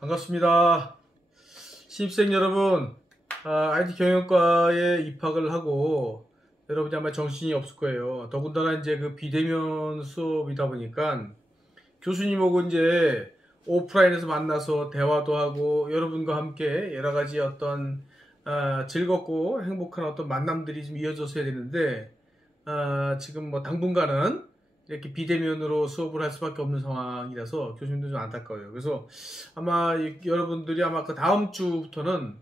반갑습니다. 신입생 여러분, IT 경영과에 입학을 하고 여러분이 아마 정신이 없을 거예요. 더군다나 이제 그 비대면 수업이다 보니까 교수님하고 이제 오프라인에서 만나서 대화도 하고 여러분과 함께 여러 가지 어떤 즐겁고 행복한 어떤 만남들이 좀 이어졌어야 되는데 지금 뭐 당분간은 이렇게 비대면으로 수업을 할 수밖에 없는 상황이라서 교수님도 좀 안타까워요. 그래서 아마 여러분들이 아마 그 다음 주부터는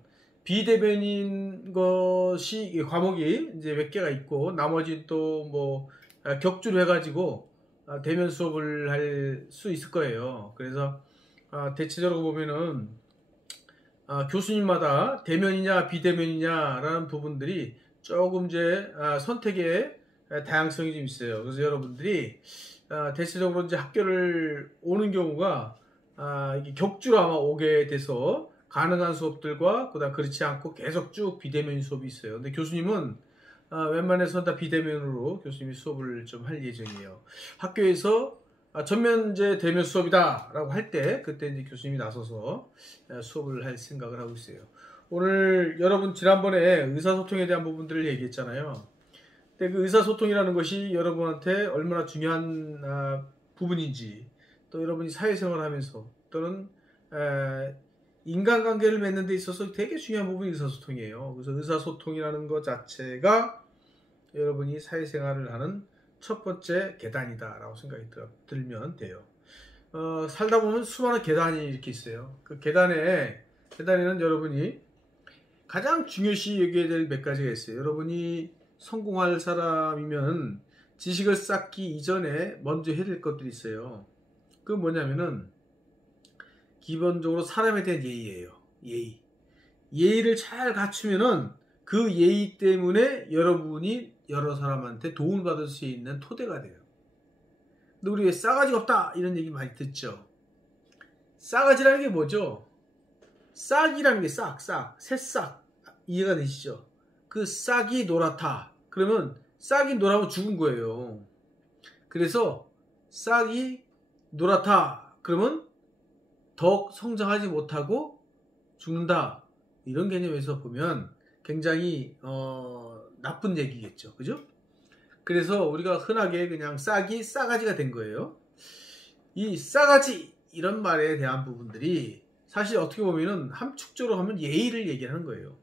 비대면인 것이 과목이 이제 몇 개가 있고 나머지 또 뭐 격주로 해가지고 대면 수업을 할 수 있을 거예요. 그래서 대체적으로 보면은 교수님마다 대면이냐 비대면이냐라는 부분들이 조금 이제 선택의 다양성이 좀 있어요. 그래서 여러분들이 대체적으로 이제 학교를 오는 경우가 이게 격주로 아마 오게 돼서 가능한 수업들과 그다음 그렇지 않고 계속 쭉 비대면 수업이 있어요. 근데 교수님은 웬만해서 다 비대면으로 교수님이 수업을 좀 할 예정이에요. 학교에서 전면 이제 대면 수업이다라고 할 때 그때 이제 교수님이 나서서 수업을 할 생각을 하고 있어요. 오늘 여러분 지난번에 의사소통에 대한 부분들을 얘기했잖아요. 근데 그 의사소통이라는 것이 여러분한테 얼마나 중요한 부분인지, 또 여러분이 사회생활을 하면서 또는 인간관계를 맺는 데 있어서 되게 중요한 부분이 의사소통이에요. 그래서 의사소통이라는 것 자체가 여러분이 사회생활을 하는 첫 번째 계단이다 라고 생각이 들면 돼요. 살다 보면 수많은 계단이 이렇게 있어요. 그 계단에는 여러분이 가장 중요시 여겨야 될 몇 가지가 있어요. 여러분이 성공할 사람이면 지식을 쌓기 이전에 먼저 해야 될 것들이 있어요. 그건 뭐냐면은 기본적으로 사람에 대한 예의예요. 예의를 잘 갖추면은 그 예의 때문에 여러분이 여러 사람한테 도움을 받을 수 있는 토대가 돼요. 근데 우리 왜 싸가지가 없다 이런 얘기 많이 듣죠. 싸가지라는 게 뭐죠? 싹이라는 게 새싹 이해가 되시죠? 그 싹이 노랗다. 그러면 싹이 노랗면 죽은 거예요. 그래서 싹이 노랗다. 그러면 더욱 성장하지 못하고 죽는다. 이런 개념에서 보면 굉장히 나쁜 얘기겠죠. 그죠? 그래서 우리가 흔하게 그냥 싹이 싸가지가 된 거예요. 이 싸가지 이런 말에 대한 부분들이 사실 어떻게 보면은 함축적으로 하면 예의를 얘기하는 거예요.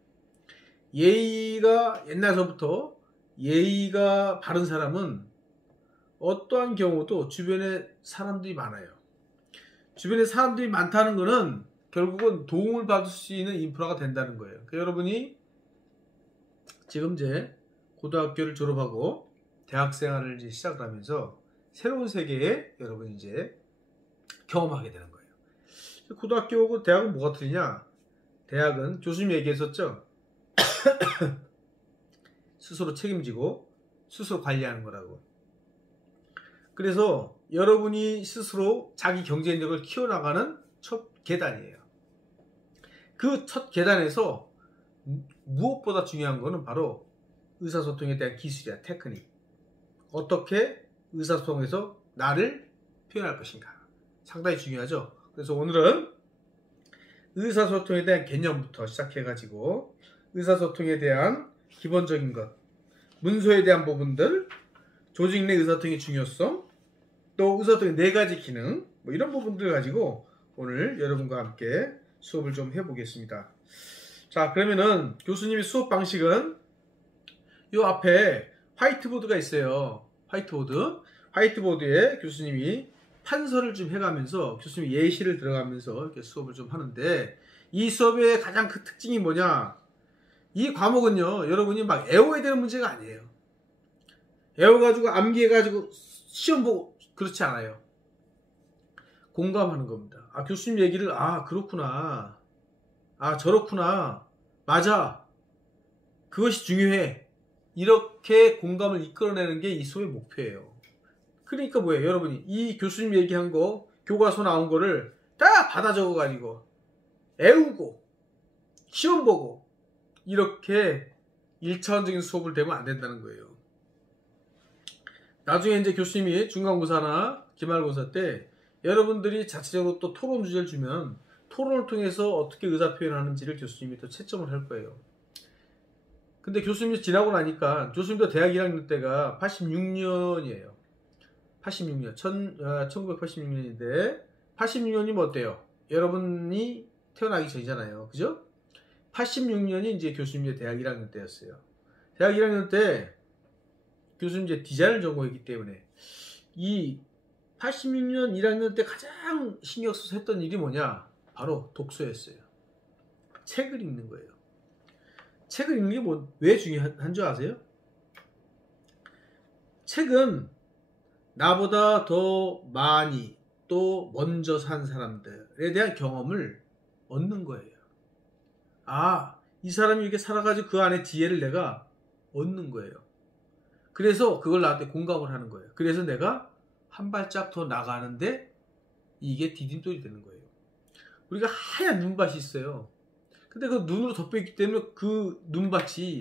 예의가 옛날서부터 예의가 바른 사람은 어떠한 경우도 주변에 사람들이 많아요. 주변에 사람들이 많다는 것은 결국은 도움을 받을 수 있는 인프라가 된다는 거예요. 그러니까 여러분이 지금 이제 고등학교를 졸업하고 대학생활을 이제 시작을 하면서 새로운 세계에 여러분이 이제 경험하게 되는 거예요. 고등학교하고 대학은 뭐가 틀리냐? 대학은 교수님이 얘기했었죠. 스스로 책임지고 스스로 관리하는 거라고. 그래서 여러분이 스스로 자기 경쟁력을 키워나가는 첫 계단이에요. 그 첫 계단에서 무엇보다 중요한 거는 바로 의사소통에 대한 기술이야. 테크닉. 어떻게 의사소통에서 나를 표현할 것인가. 상당히 중요하죠. 그래서 오늘은 의사소통에 대한 개념부터 시작해가지고 의사소통에 대한 기본적인 것, 문서에 대한 부분들, 조직 내 의사소통의 중요성, 또 의사소통의 4가지 기능, 뭐 이런 부분들 가지고 오늘 여러분과 함께 수업을 좀 해보겠습니다. 자, 그러면은 교수님의 수업 방식은 이 앞에 화이트보드가 있어요. 화이트보드에 교수님이 판서를 좀 해가면서 교수님이 예시를 들어가면서 이렇게 수업을 좀 하는데, 이 수업의 가장 그 특징이 뭐냐? 이 과목은요, 여러분이 막 애워야 되는 문제가 아니에요. 애워가지고 암기해가지고 시험 보고 그렇지 않아요. 공감하는 겁니다. 교수님 얘기를 그렇구나, 저렇구나, 맞아, 그것이 중요해, 이렇게 공감을 이끌어내는 게 이 수업의 목표예요. 그러니까 뭐예요? 여러분이 이 교수님 얘기한 거, 교과서 나온 거를 다 받아 적어가지고 애우고 시험 보고 이렇게 1차원적인 수업을 되면 안 된다는 거예요. 나중에 이제 교수님이 중간고사나 기말고사 때 여러분들이 자체적으로 또 토론 주제를 주면 토론을 통해서 어떻게 의사 표현하는지를 교수님이 또 채점을 할 거예요. 근데 교수님이 지나고 나니까 교수님도 대학 1학년 때가 86년이에요. 86년, 1986년인데 86년이면 어때요? 여러분이 태어나기 전이잖아요. 그죠? 86년이 이제 교수님의 대학 1학년 때였어요. 대학 1학년 때 교수님 이제 디자인을 전공했기 때문에 이 86년 1학년 때 가장 신경 써서 했던 일이 뭐냐? 바로 독서였어요. 책을 읽는 거예요. 책을 읽는 게 왜 중요한 줄 아세요? 책은 나보다 더 많이 또 먼저 산 사람들에 대한 경험을 얻는 거예요. 아, 이 사람이 이렇게 살아가지고 그 안에 지혜를 내가 얻는 거예요. 그래서 그걸 나한테 공감을 하는 거예요. 그래서 내가 한 발짝 더 나가는데 이게 디딤돌이 되는 거예요. 우리가 하얀 눈밭이 있어요. 근데 그 눈으로 덮여있기 때문에 그 눈밭이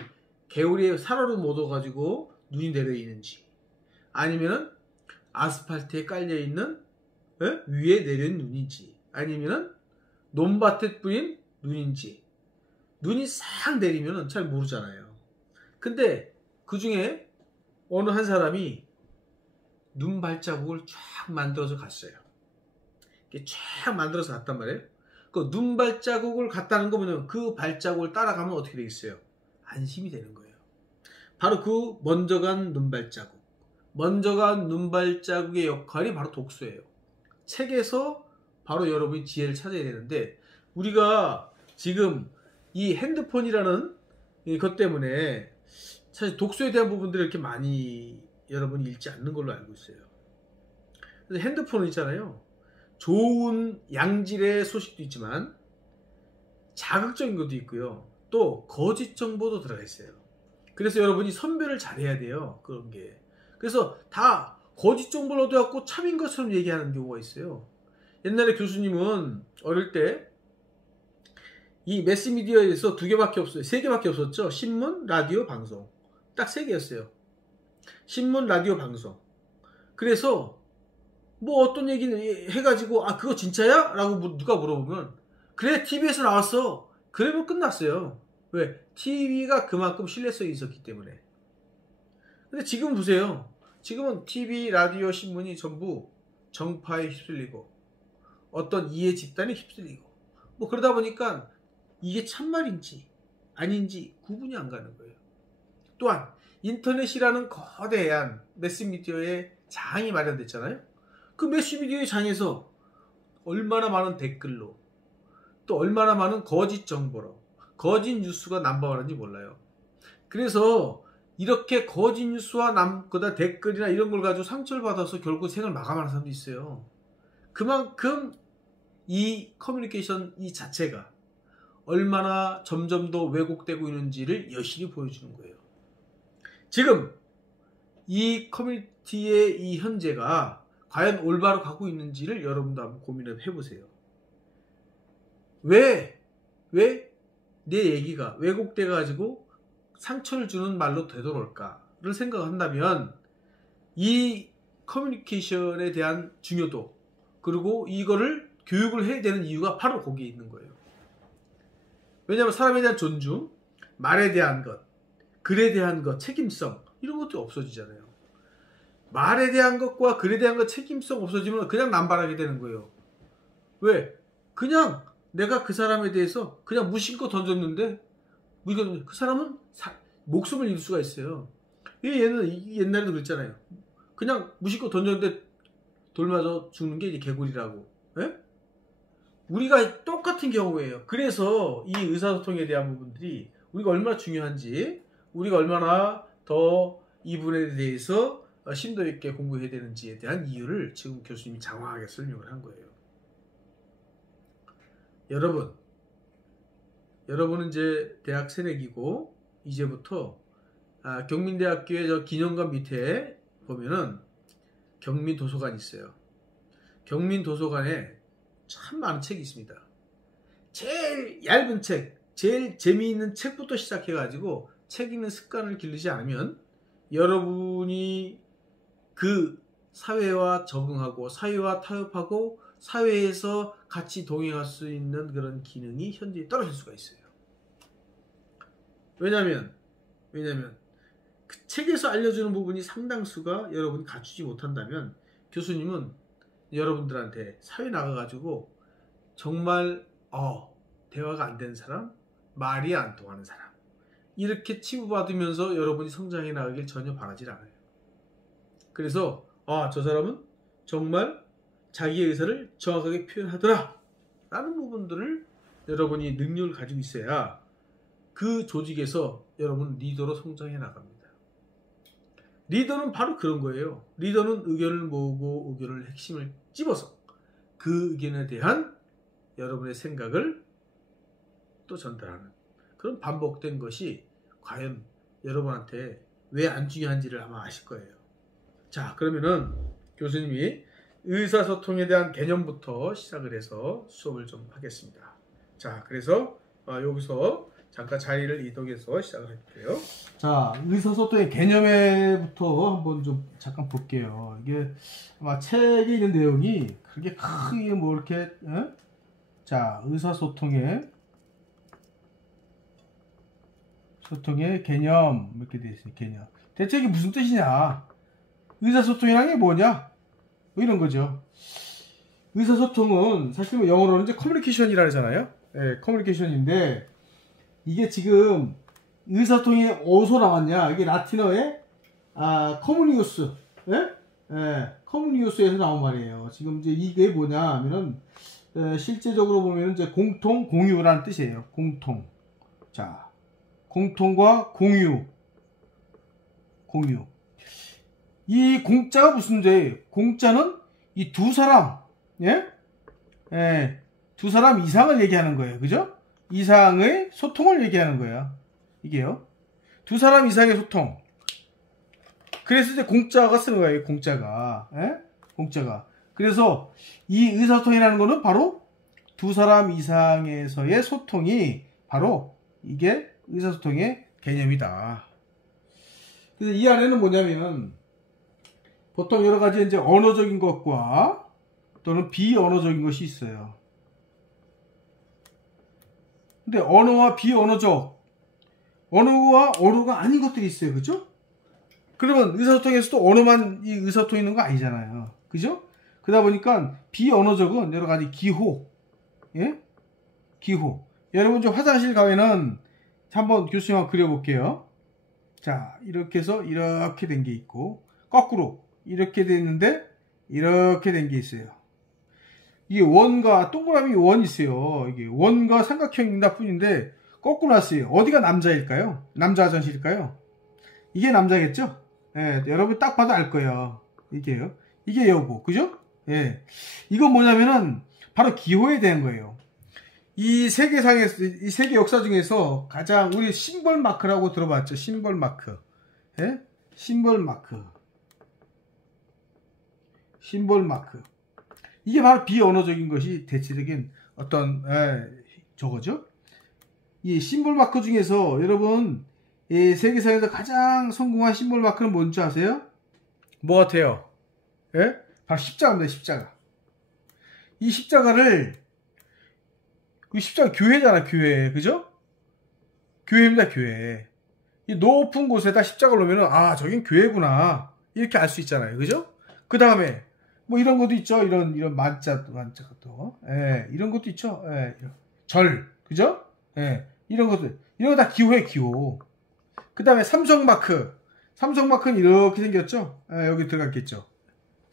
개울에 살얼음 묻어가지고 눈이 내려있는지 아니면은 아스팔트에 깔려있는 위에 내려있는 눈인지 아니면은 논밭에 뿌린 눈인지 눈이 싹 내리면은 잘 모르잖아요. 근데 그 중에 어느 한 사람이 눈 발자국을 쫙 만들어서 갔어요. 이렇게 쫙 만들어서 갔단 말이에요. 그 눈 발자국을 갔다는 거 뭐냐면 그 발자국을 따라가면 어떻게 되겠어요? 안심이 되는 거예요. 바로 그 먼저 간 눈 발자국. 먼저 간 눈 발자국의 역할이 바로 독서예요. 책에서 바로 여러분이 지혜를 찾아야 되는데 우리가 지금 이 핸드폰이라는 것 때문에 사실 독서에 대한 부분들을 이렇게 많이 여러분이 읽지 않는 걸로 알고 있어요. 그래서 핸드폰은 있잖아요. 좋은 양질의 소식도 있지만 자극적인 것도 있고요. 또 거짓 정보도 들어가 있어요. 그래서 여러분이 선별을 잘해야 돼요. 그런 게. 그래서 다 거짓 정보를 얻어갖고 참인 것처럼 얘기하는 경우가 있어요. 옛날에 교수님은 어릴 때 이 매스미디어에서 2개밖에 없어요. 3개밖에 없었죠. 신문, 라디오, 방송. 딱 3개였어요. 신문, 라디오, 방송. 그래서 뭐 어떤 얘기는 해가지고 아 그거 진짜야? 라고 누가 물어보면 그래 TV에서 나왔어. 그러면 끝났어요. 왜? TV가 그만큼 신뢰성이 있었기 때문에. 근데 지금 보세요. 지금은 TV, 라디오, 신문이 전부 정파에 휩쓸리고 어떤 이해 집단에 휩쓸리고 뭐 그러다 보니까 이게 참말인지 아닌지 구분이 안 가는 거예요. 또한 인터넷이라는 거대한 매스미디어의 장이 마련됐잖아요. 그 매스미디어의 장에서 얼마나 많은 댓글로 또 얼마나 많은 거짓 정보로 거짓 뉴스가 넘버원인지 몰라요. 그래서 이렇게 거짓 뉴스와 그다음 댓글이나 이런 걸 가지고 상처를 받아서 결국 생을 마감하는 사람도 있어요. 그만큼 이 커뮤니케이션 이 자체가 얼마나 점점 더 왜곡되고 있는지를 여실히 보여주는 거예요. 지금 이 커뮤니티의 이 현재가 과연 올바로 가고 있는지를 여러분도 한번 고민을 해보세요. 왜 내 얘기가 왜곡돼 가지고 상처를 주는 말로 되돌아올까를 생각한다면 이 커뮤니케이션에 대한 중요도 그리고 이거를 교육을 해야 되는 이유가 바로 거기에 있는 거예요. 왜냐하면 사람에 대한 존중, 말에 대한 것, 글에 대한 것, 책임성 이런 것도 없어지잖아요. 말에 대한 것과 글에 대한 것 책임성 없어지면 그냥 남발하게 되는 거예요. 왜? 그냥 내가 그 사람에 대해서 그냥 무심코 던졌는데 그 사람은 목숨을 잃을 수가 있어요. 얘는 옛날에도 그랬잖아요. 그냥 무심코 던졌는데 돌 맞아 죽는 게 이제 개구리라고. 에? 우리가 똑같은 경우예요. 그래서 이 의사소통에 대한 부분들이 우리가 얼마나 중요한지 우리가 얼마나 더 이 부분에 대해서 심도 있게 공부해야 되는지에 대한 이유를 지금 교수님이 장황하게 설명을 한 거예요. 여러분은 이제 대학 새내기고 이제부터 경민대학교의 저 기념관 밑에 보면은 경민도서관이 있어요. 경민도서관에 참 많은 책이 있습니다. 제일 얇은 책, 제일 재미있는 책부터 시작해가지고 책 읽는 습관을 기르지 않으면 여러분이 그 사회와 적응하고 사회와 타협하고 사회에서 같이 동행할 수 있는 그런 기능이 현저히 떨어질 수가 있어요. 왜냐하면 그 책에서 알려주는 부분이 상당수가 여러분이 갖추지 못한다면 교수님은 여러분들한테 사회 나가가지고 정말 대화가 안 되는 사람, 말이 안 통하는 사람 이렇게 치부받으면서 여러분이 성장해 나가길 전혀 바라지 않아요. 그래서 저 사람은 정말 자기의 의사를 정확하게 표현하더라 라는 부분들을 여러분이 능력을 가지고 있어야 그 조직에서 여러분 리더로 성장해 나갑니다. 리더는 바로 그런 거예요. 리더는 의견을 모으고 의견을 핵심을 찝어서 그 의견에 대한 여러분의 생각을 또 전달하는 그런 반복된 것이 과연 여러분한테 왜 안 중요한지를 아마 아실 거예요. 자, 그러면은 교수님이 의사소통에 대한 개념부터 시작을 해서 수업을 좀 하겠습니다. 자, 그래서 여기서 잠깐 자리를 이동해서 시작을 할게요. 자, 의사소통의 개념에부터 한번 좀 잠깐 볼게요. 이게 아마 책에 있는 내용이 그렇게 크게 뭐 이렇게 자, 의사소통의 개념 이렇게 되어 있어요. 개념. 대체 이게 무슨 뜻이냐? 의사소통이란 게 뭐냐? 뭐 이런 거죠. 의사소통은 사실 뭐 영어로는 이제 커뮤니케이션이라 하잖아요. 네, 커뮤니케이션인데 이게 지금 의사소통이 어디서 나왔냐? 이게 라틴어의 커뮤니우스, 커뮤니우스에서 나온 말이에요. 지금 이제 이게 뭐냐 하면은 실제적으로 보면 이제 공통, 공유라는 뜻이에요. 공통. 자, 공통과 공유. 이 공자가 무슨 죄예요? 공자는 이 두 사람, 두 사람 이상을 얘기하는 거예요. 그죠? 이상의 소통을 얘기하는 거예요. 이게요. 두 사람 이상의 소통. 그래서 이제 공자가 쓰는 거예요. 공자가. 공자가. 그래서 이 의사소통이라는 거는 바로 두 사람 이상에서의 소통이 바로 이게 의사소통의 개념이다. 그래서 이 안에는 뭐냐면 보통 여러 가지 이제 언어적인 것과 또는 비언어적인 것이 있어요. 근데 언어와 비언어적, 언어와 언어가 아닌 것들이 있어요. 그죠? 그러면 의사소통에서도 언어만 이 의사소통이 있는 거 아니잖아요. 그죠? 그러다 보니까 비언어적은 여러 가지 기호, 기호. 여러분 좀 화장실 가면은 한번 교수님 한번 그려볼게요. 자, 이렇게 해서 이렇게 된 게 있고, 거꾸로 이렇게 돼 있는데 이렇게 된 게 있어요. 이게 원과 동그라미 원 있어요. 이게 원과 삼각형이다 뿐인데 거꾸로 왔어요. 어디가 남자일까요? 남자 화장실일까요? 이게 남자겠죠? 여러분 딱 봐도 알 거예요. 이게요. 이게 여보, 그죠? 이건 뭐냐면은 바로 기호에 대한 거예요. 이 세계상에서, 이 세계 역사 중에서 가장 우리 심벌 마크라고 들어봤죠? 심벌 마크. 심벌 마크. 심벌 마크. 이게 바로 비언어적인 것이 대체적인 어떤, 저거죠? 이 심벌 마크 중에서 여러분, 이 세계상에서 가장 성공한 심벌 마크는 뭔지 아세요? 뭐 같아요? 바로 십자가입니다, 십자가. 이 십자가를 그 십자가 교회잖아, 교회. 그죠? 교회입니다, 교회. 이 높은 곳에다 십자가를 놓으면, 저긴 교회구나. 이렇게 알 수 있잖아요. 그죠? 그 다음에, 뭐 이런 것도 있죠. 이런 만자 것도. 이런 것도 있죠. 절. 그죠? 이런 것들. 이런 거 다 기호에 기호. 그 다음에 삼성마크. 삼성마크는 이렇게 생겼죠? 여기 들어갔겠죠.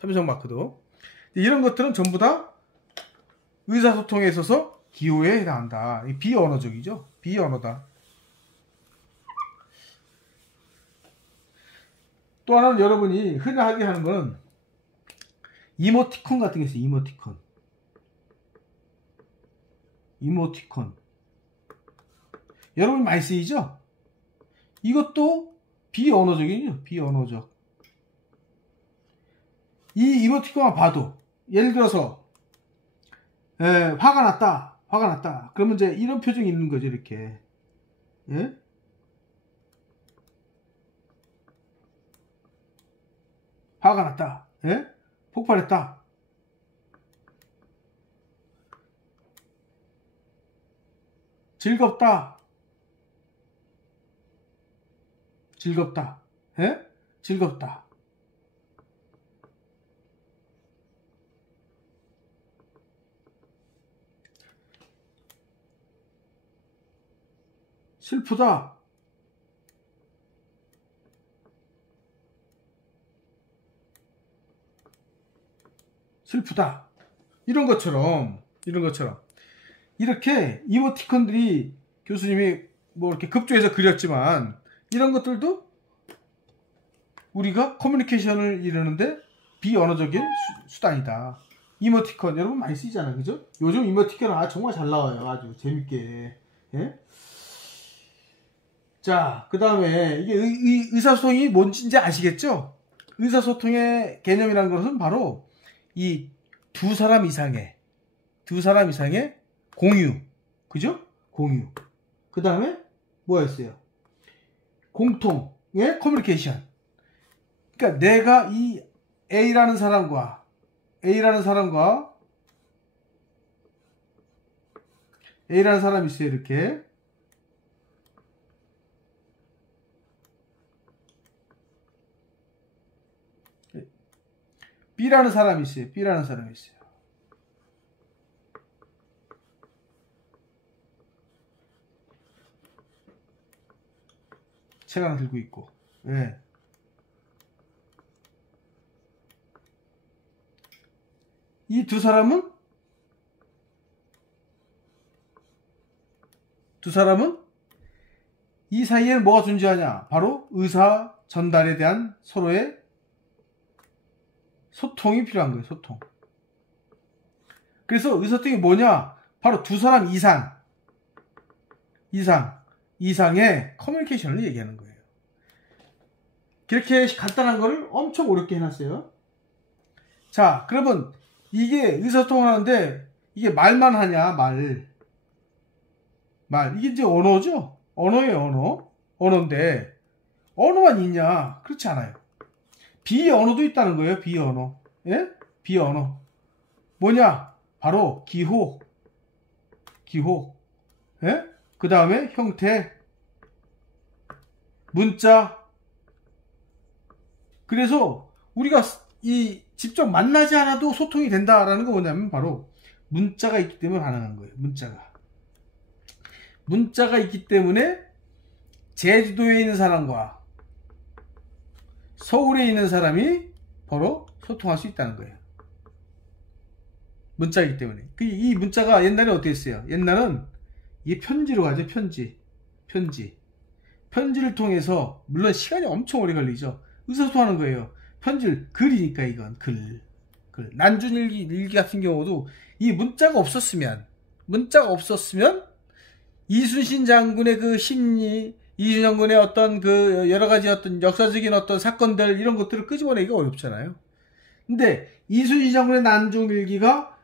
삼성마크도. 이런 것들은 전부 다 의사소통에 있어서 기호에 해당한다. 비언어적이죠. 비언어다. 또 하나는 여러분이 흔하게 하는 거는 이모티콘 같은 게 있어요. 이모티콘. 이모티콘. 여러분 많이 쓰이죠? 이것도 비언어적이죠. 비언어적. 이 이모티콘만 봐도 예를 들어서 화가 났다. 화가 났다. 그러면 이제 이런 표정이 있는 거죠. 이렇게. 화가 났다. 폭발했다. 즐겁다. 즐겁다. 예? 즐겁다. 슬프다. 슬프다. 이런 것처럼 이렇게 이모티콘들이 교수님이 뭐 이렇게 급조해서 그렸지만 이런 것들도 우리가 커뮤니케이션을 이루는데 비언어적인 수단이다. 이모티콘 여러분 많이 쓰이잖아요. 그죠? 요즘 이모티콘 정말 잘 나와요. 아주 재밌게. 예? 자, 그 다음에 이게 의사소통이 뭔지 이제 아시겠죠? 의사소통의 개념이라는 것은 바로 이 두 사람 이상의 공유. 그죠? 공유. 그 다음에 뭐였어요? 공통의 커뮤니케이션. 그러니까 내가 이 A라는 사람과 A라는 사람이 있어요. 이렇게. B라는 사람이 있어요. 책 하나 들고 있고. 예. 이 두 사람은 이 사이에 뭐가 존재하냐? 바로 의사 전달에 대한 서로의 소통이 필요한 거예요. 소통. 그래서 의사소통이 뭐냐? 바로 두 사람 이상의 커뮤니케이션을 얘기하는 거예요. 그렇게 간단한 걸 엄청 어렵게 해놨어요. 자, 그러면 이게 의사소통을 하는데 이게 말만 하냐? 말. 이게 이제 언어죠? 언어예요. 언어인데 언어만 있냐? 그렇지 않아요. 비언어도 있다는 거예요. 비언어. 예? 비언어. 뭐냐? 바로 기호. 예? 그 다음에 형태. 문자. 그래서 우리가 이 직접 만나지 않아도 소통이 된다라는 거 뭐냐면 바로 문자가 있기 때문에 가능한 거예요. 문자가 있기 때문에 제주도에 있는 사람과 서울에 있는 사람이 바로 소통할 수 있다는 거예요. 문자이기 때문에. 이 문자가 옛날에 어떻게 했어요? 옛날은 이게 편지로 가죠. 편지를 통해서 물론 시간이 엄청 오래 걸리죠. 의사소통하는 거예요. 편지를 글이니까 이건 글. 난중일기 같은 경우도 이 문자가 없었으면 이순신 장군의 그 심리, 이순신 장군의 어떤 그 여러 가지 어떤 역사적인 어떤 사건들 이런 것들을 끄집어내기가 어렵잖아요. 근데 이순신 장군의 난중일기가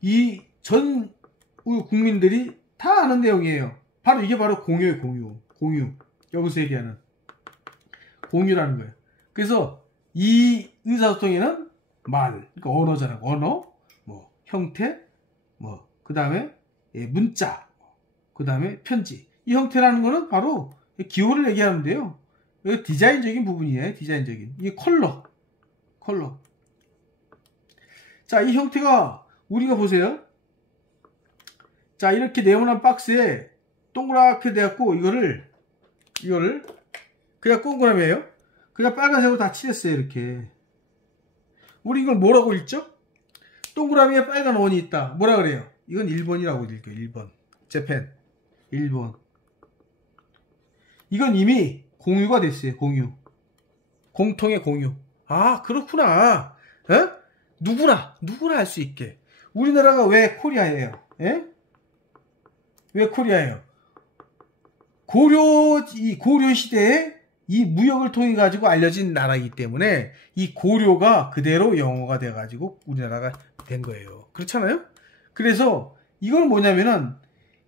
이 전 국민들이 다 아는 내용이에요. 이게 바로 공유예요. 공유. 여기서 얘기하는 공유라는 거예요. 그래서 이 의사소통에는 그러니까 언어잖아요. 언어, 뭐 형태, 뭐 그 다음에 문자, 그 다음에 편지. 이 형태라는 거는 바로 기호를 얘기하는데요. 디자인적인 부분이에요. 이게 컬러. 자, 이 형태가 우리가 보세요. 자, 이렇게 네모난 박스에 동그랗게 돼갖고 이거를 그냥 동그라미예요. 그냥 빨간색으로 다 칠했어요. 이렇게. 우리 이걸 뭐라고 읽죠? 동그라미에 빨간 원이 있다. 뭐라 그래요? 이건 1번이라고 읽어요. 1번. 재팬. 1번. 이건 이미 공유가 됐어요. 공통의 공유. 아, 그렇구나. 에? 누구나 할 수 있게. 우리나라가 왜 코리아예요? 예? 왜 코리아예요? 고려 시대에 이 무역을 통해 가지고 알려진 나라이기 때문에 이 고려가 그대로 영어가 돼 가지고 우리나라가 된 거예요. 그렇잖아요? 그래서 이건 뭐냐면은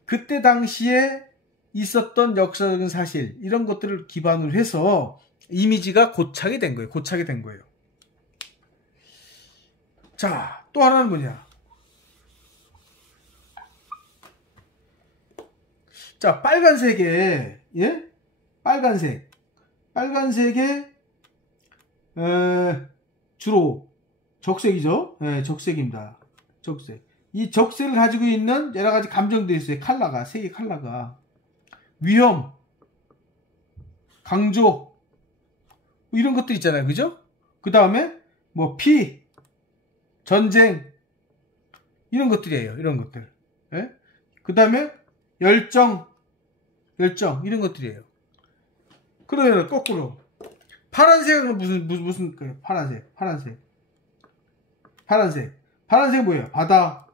그때 당시에 있었던 역사적인 사실 이런 것들을 기반으로 해서 이미지가 고착이 된 거예요. 자, 또 하나는 뭐냐? 자, 빨간색에, 예? 빨간색에, 주로 적색이죠. 예, 적색입니다. 적색. 이 적색을 가지고 있는 여러 가지 감정들이 있어요. 컬러가, 색의 컬러가. 위험, 강조, 뭐 이런 것들 있잖아요. 그죠? 그 다음에, 뭐, 피, 전쟁, 이런 것들이에요. 이런 것들. 예? 그 다음에, 열정, 이런 것들이에요. 그러면 거꾸로. 파란색은 무슨, 파란색은 뭐예요? 바다.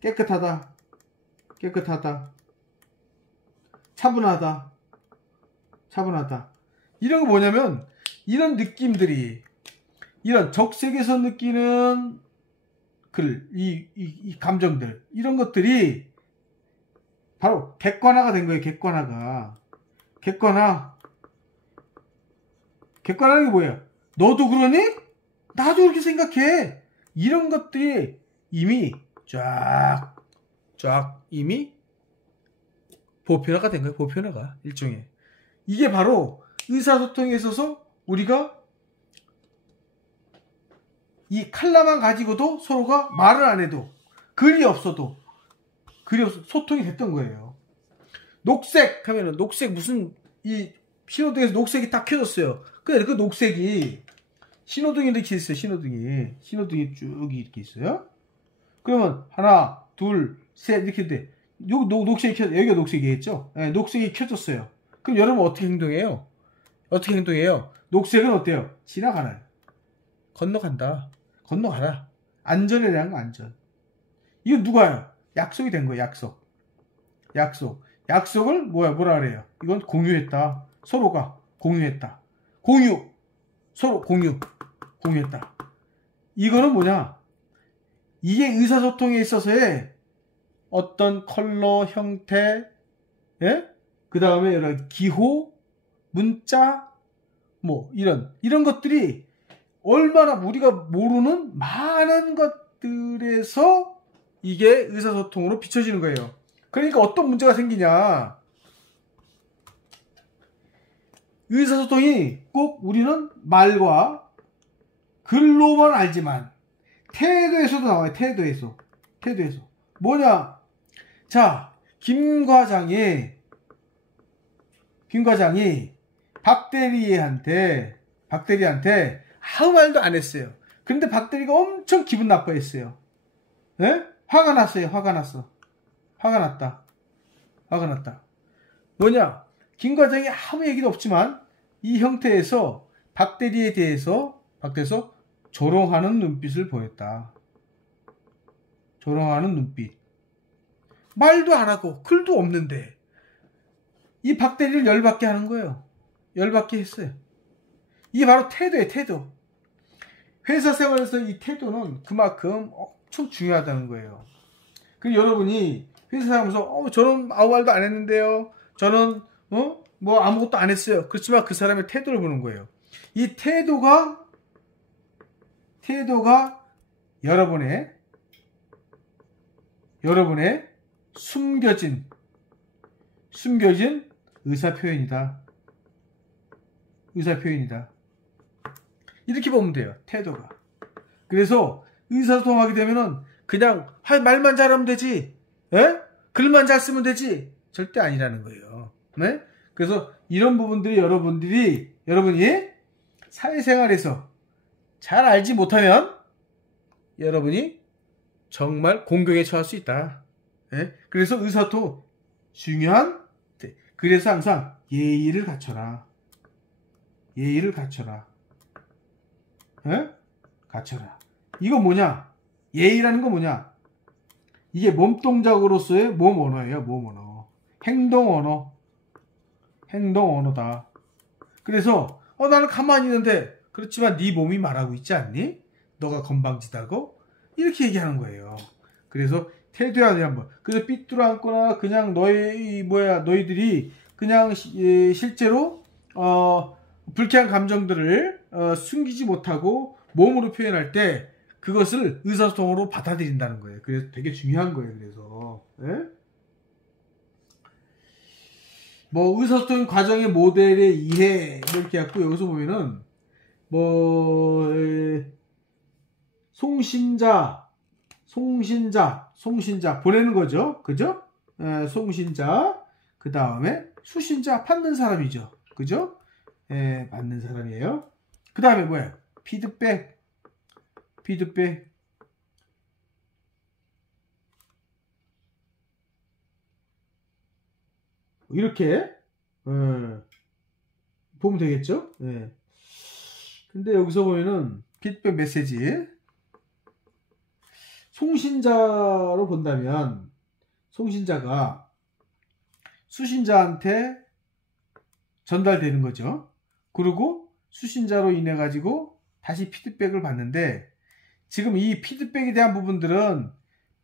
깨끗하다. 차분하다. 이런 거 뭐냐면, 이런 느낌들이, 이런 적색에서 느끼는 이 감정들, 이런 것들이 바로 객관화가 된 거예요. 객관화는 게 뭐예요? 너도 그러니? 나도 그렇게 생각해. 이런 것들이 이미 쫙 이미 보편화가 된 거예요. 보편화가 일종의. 이게 바로 의사소통에 있어서 우리가 이 컬러만 가지고도 서로가 말을 안 해도 글이 없어도 소통이 됐던 거예요. 녹색 하면은 녹색 무슨 이 신호등에서 녹색이 딱 켜졌어요. 근데 그 녹색이 신호등이 이렇게 있어요. 신호등이 쭉 이렇게 있어요. 그러면 하나, 둘, 셋 이렇게 돼. 녹색이 켜 여기가 녹색이겠죠? 네, 녹색이 켜졌어요. 그럼 여러분 어떻게 행동해요? 녹색은 어때요? 지나가나요? 건너가라. 안전에 대한 거 안전. 이건 누가요? 약속이 된 거예요. 약속을 뭐라 그래요? 이건 공유했다. 서로가 공유했다. 공유했다. 이거는 뭐냐? 이게 의사소통에 있어서의 어떤 컬러 형태, 예? 그 다음에 여러 기호, 문자, 뭐 이런 것들이 얼마나 우리가 모르는 많은 것들에서 이게 의사소통으로 비춰지는 거예요. 그러니까 어떤 문제가 생기냐? 의사소통이 꼭 우리는 말과 글로만 알지만 태도에서도 나와요. 태도에서. 뭐냐? 자, 김 과장이 박대리한테 아무 말도 안 했어요. 그런데 박대리가 엄청 기분 나빠했어요. 예? 화가 났다. 뭐냐? 김 과장이 아무 얘기도 없지만 이 형태에서 박대리에 대해서 조롱하는 눈빛을 보였다. 조롱하는 눈빛. 말도 안 하고 글도 없는데 이 박대리를 열받게 하는 거예요. 열받게 했어요. 이게 바로 태도예요. 태도. 회사 생활에서 이 태도는 그만큼 엄청 중요하다는 거예요. 그리고 여러분이 회사 생활하면서 저는 아무 말도 안 했는데요. 저는 뭐 아무것도 안 했어요. 그렇지만 그 사람의 태도를 보는 거예요. 이 태도가 여러분의 숨겨진 의사표현이다. 이렇게 보면 돼요. 태도가. 그래서 의사소통하게 되면은 그냥 말만 잘하면 되지. 에? 글만 잘 쓰면 되지. 절대 아니라는 거예요. 네? 그래서 이런 부분들이 여러분이 사회생활에서 잘 알지 못하면 여러분이 정말 공경에 처할 수 있다. 네? 그래서 의사소통 중요한. 그래서 항상 예의를 갖춰라. 에? 갖춰라. 이거 뭐냐? 예의라는 거 뭐냐? 이게 몸동작으로서의 몸 언어예요. 몸 언어. 행동 언어다. 그래서 나는 가만히 있는데 그렇지만 네 몸이 말하고 있지 않니? 너가 건방지다고? 이렇게 얘기하는 거예요. 그래서 태도야 한번. 그래서 삐뚤어 앉거나 그냥 너희들이 그냥 실제로 불쾌한 감정들을 숨기지 못하고 몸으로 표현할 때 그것을 의사소통으로 받아들인다는 거예요. 그래서 되게 중요한 거예요. 그래서 뭐 의사소통 과정의 모델의 이해 이렇게 갖고 여기서 보면은 뭐 송신자 보내는 거죠. 그죠? 송신자 그 다음에 수신자 받는 사람이죠. 그죠? 받는 사람이에요. 그 다음에 뭐예요? 피드백 이렇게 보면 되겠죠? 근데 여기서 보면은 피드백 메시지 송신자로 본다면 송신자가 수신자한테 전달되는 거죠. 그리고 수신자로 인해 가지고 다시 피드백을 받는데 지금 이 피드백에 대한 부분들은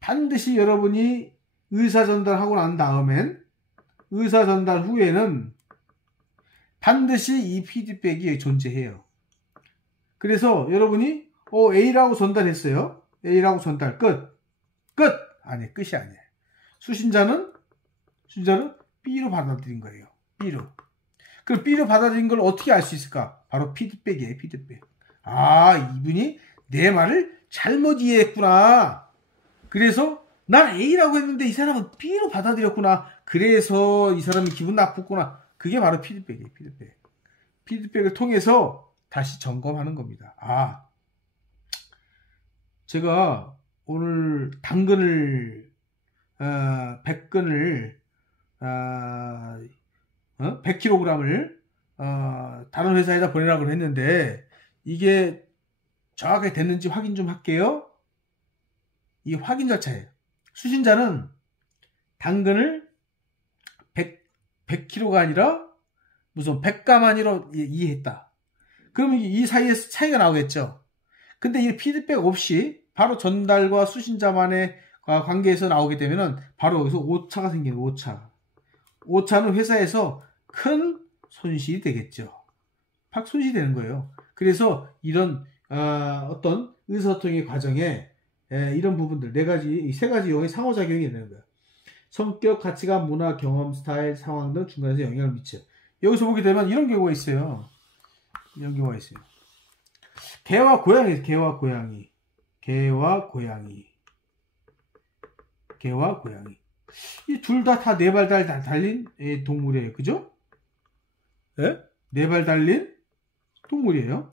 반드시 여러분이 의사 전달하고 난 다음엔 의사 전달 후에는 반드시 이 피드백이 존재해요. 그래서 여러분이 A라고 전달했어요. A라고 전달 끝. 아니 끝이 아니에요. 수신자는 B로 받아들인 거예요. B로. 그럼 B로 받아들인 걸 어떻게 알 수 있을까? 바로 피드백이에요. 피드백. 아, 이분이 내 말을 잘못 이해했구나. 그래서 난 A라고 했는데 이 사람은 B로 받아들였구나. 그래서 이 사람이 기분 나쁘구나. 그게 바로 피드백이에요. 피드백을 통해서 다시 점검하는 겁니다. 아, 제가 오늘 당근을 100근을 100kg을 다른 회사에다 보내라고 했는데 이게 정확하게 됐는지 확인 좀 할게요. 이 확인 절차예요. 수신자는 당근을 100kg가 아니라 무슨 100가마니로 이해했다. 그러면 이 사이에 차이가 나오겠죠. 근데 이 피드백 없이 바로 전달과 수신자만의 관계에서 나오게 되면은 바로 여기서 오차가 생기는 오차는 회사에서 큰 손실이 되겠죠. 손실이 되는 거예요. 그래서 이런 어떤 의사소통의 과정에 이런 부분들 세 가지 요인의 상호작용이 되는 거예요. 성격, 가치관, 문화, 경험, 스타일, 상황 등 중간에서 영향을 미쳐요. 여기서 보게 되면 이런 경우가 있어요. 개와 고양이. 이 둘 다 네 발 달린 동물이에요. 그죠? 네 발 달린 동물이에요.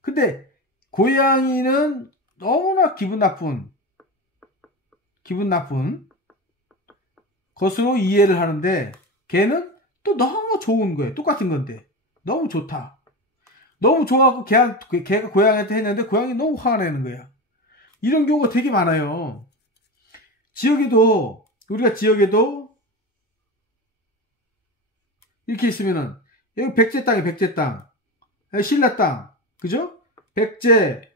근데 고양이는 너무나 기분 나쁜 것으로 이해를 하는데 개는 또 너무 좋은 거예요. 똑같은 건데 너무 좋다. 너무 좋아갖고 걔가 고양이한테 했는데 고양이 너무 화가 나는 거야. 이런 경우가 되게 많아요. 우리가 지역에도 이렇게 있으면은 여기 백제 땅, 신라 땅, 그죠? 백제,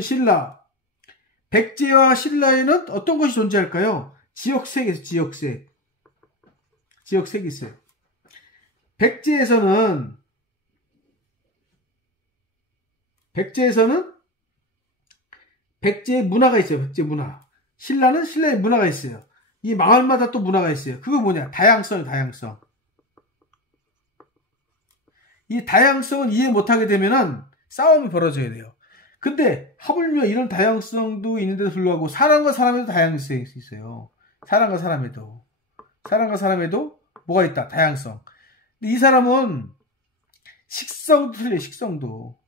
신라. 백제와 신라에는 어떤 것이 존재할까요? 지역색이 있어요. 백제에서는 백제의 문화가 있어요. 백제 문화. 신라는 신라의 문화가 있어요. 이 마을마다 또 문화가 있어요. 그거 뭐냐? 다양성. 이 다양성을 이해 못하게 되면은 싸움이 벌어져야 돼요. 근데 하물며 이런 다양성도 있는데도 불구하고 사람과 사람에도 다양성이 있어요. 사람과 사람에도 뭐가 있다? 다양성. 근데 이 사람은 식성도 틀려요. 식성도.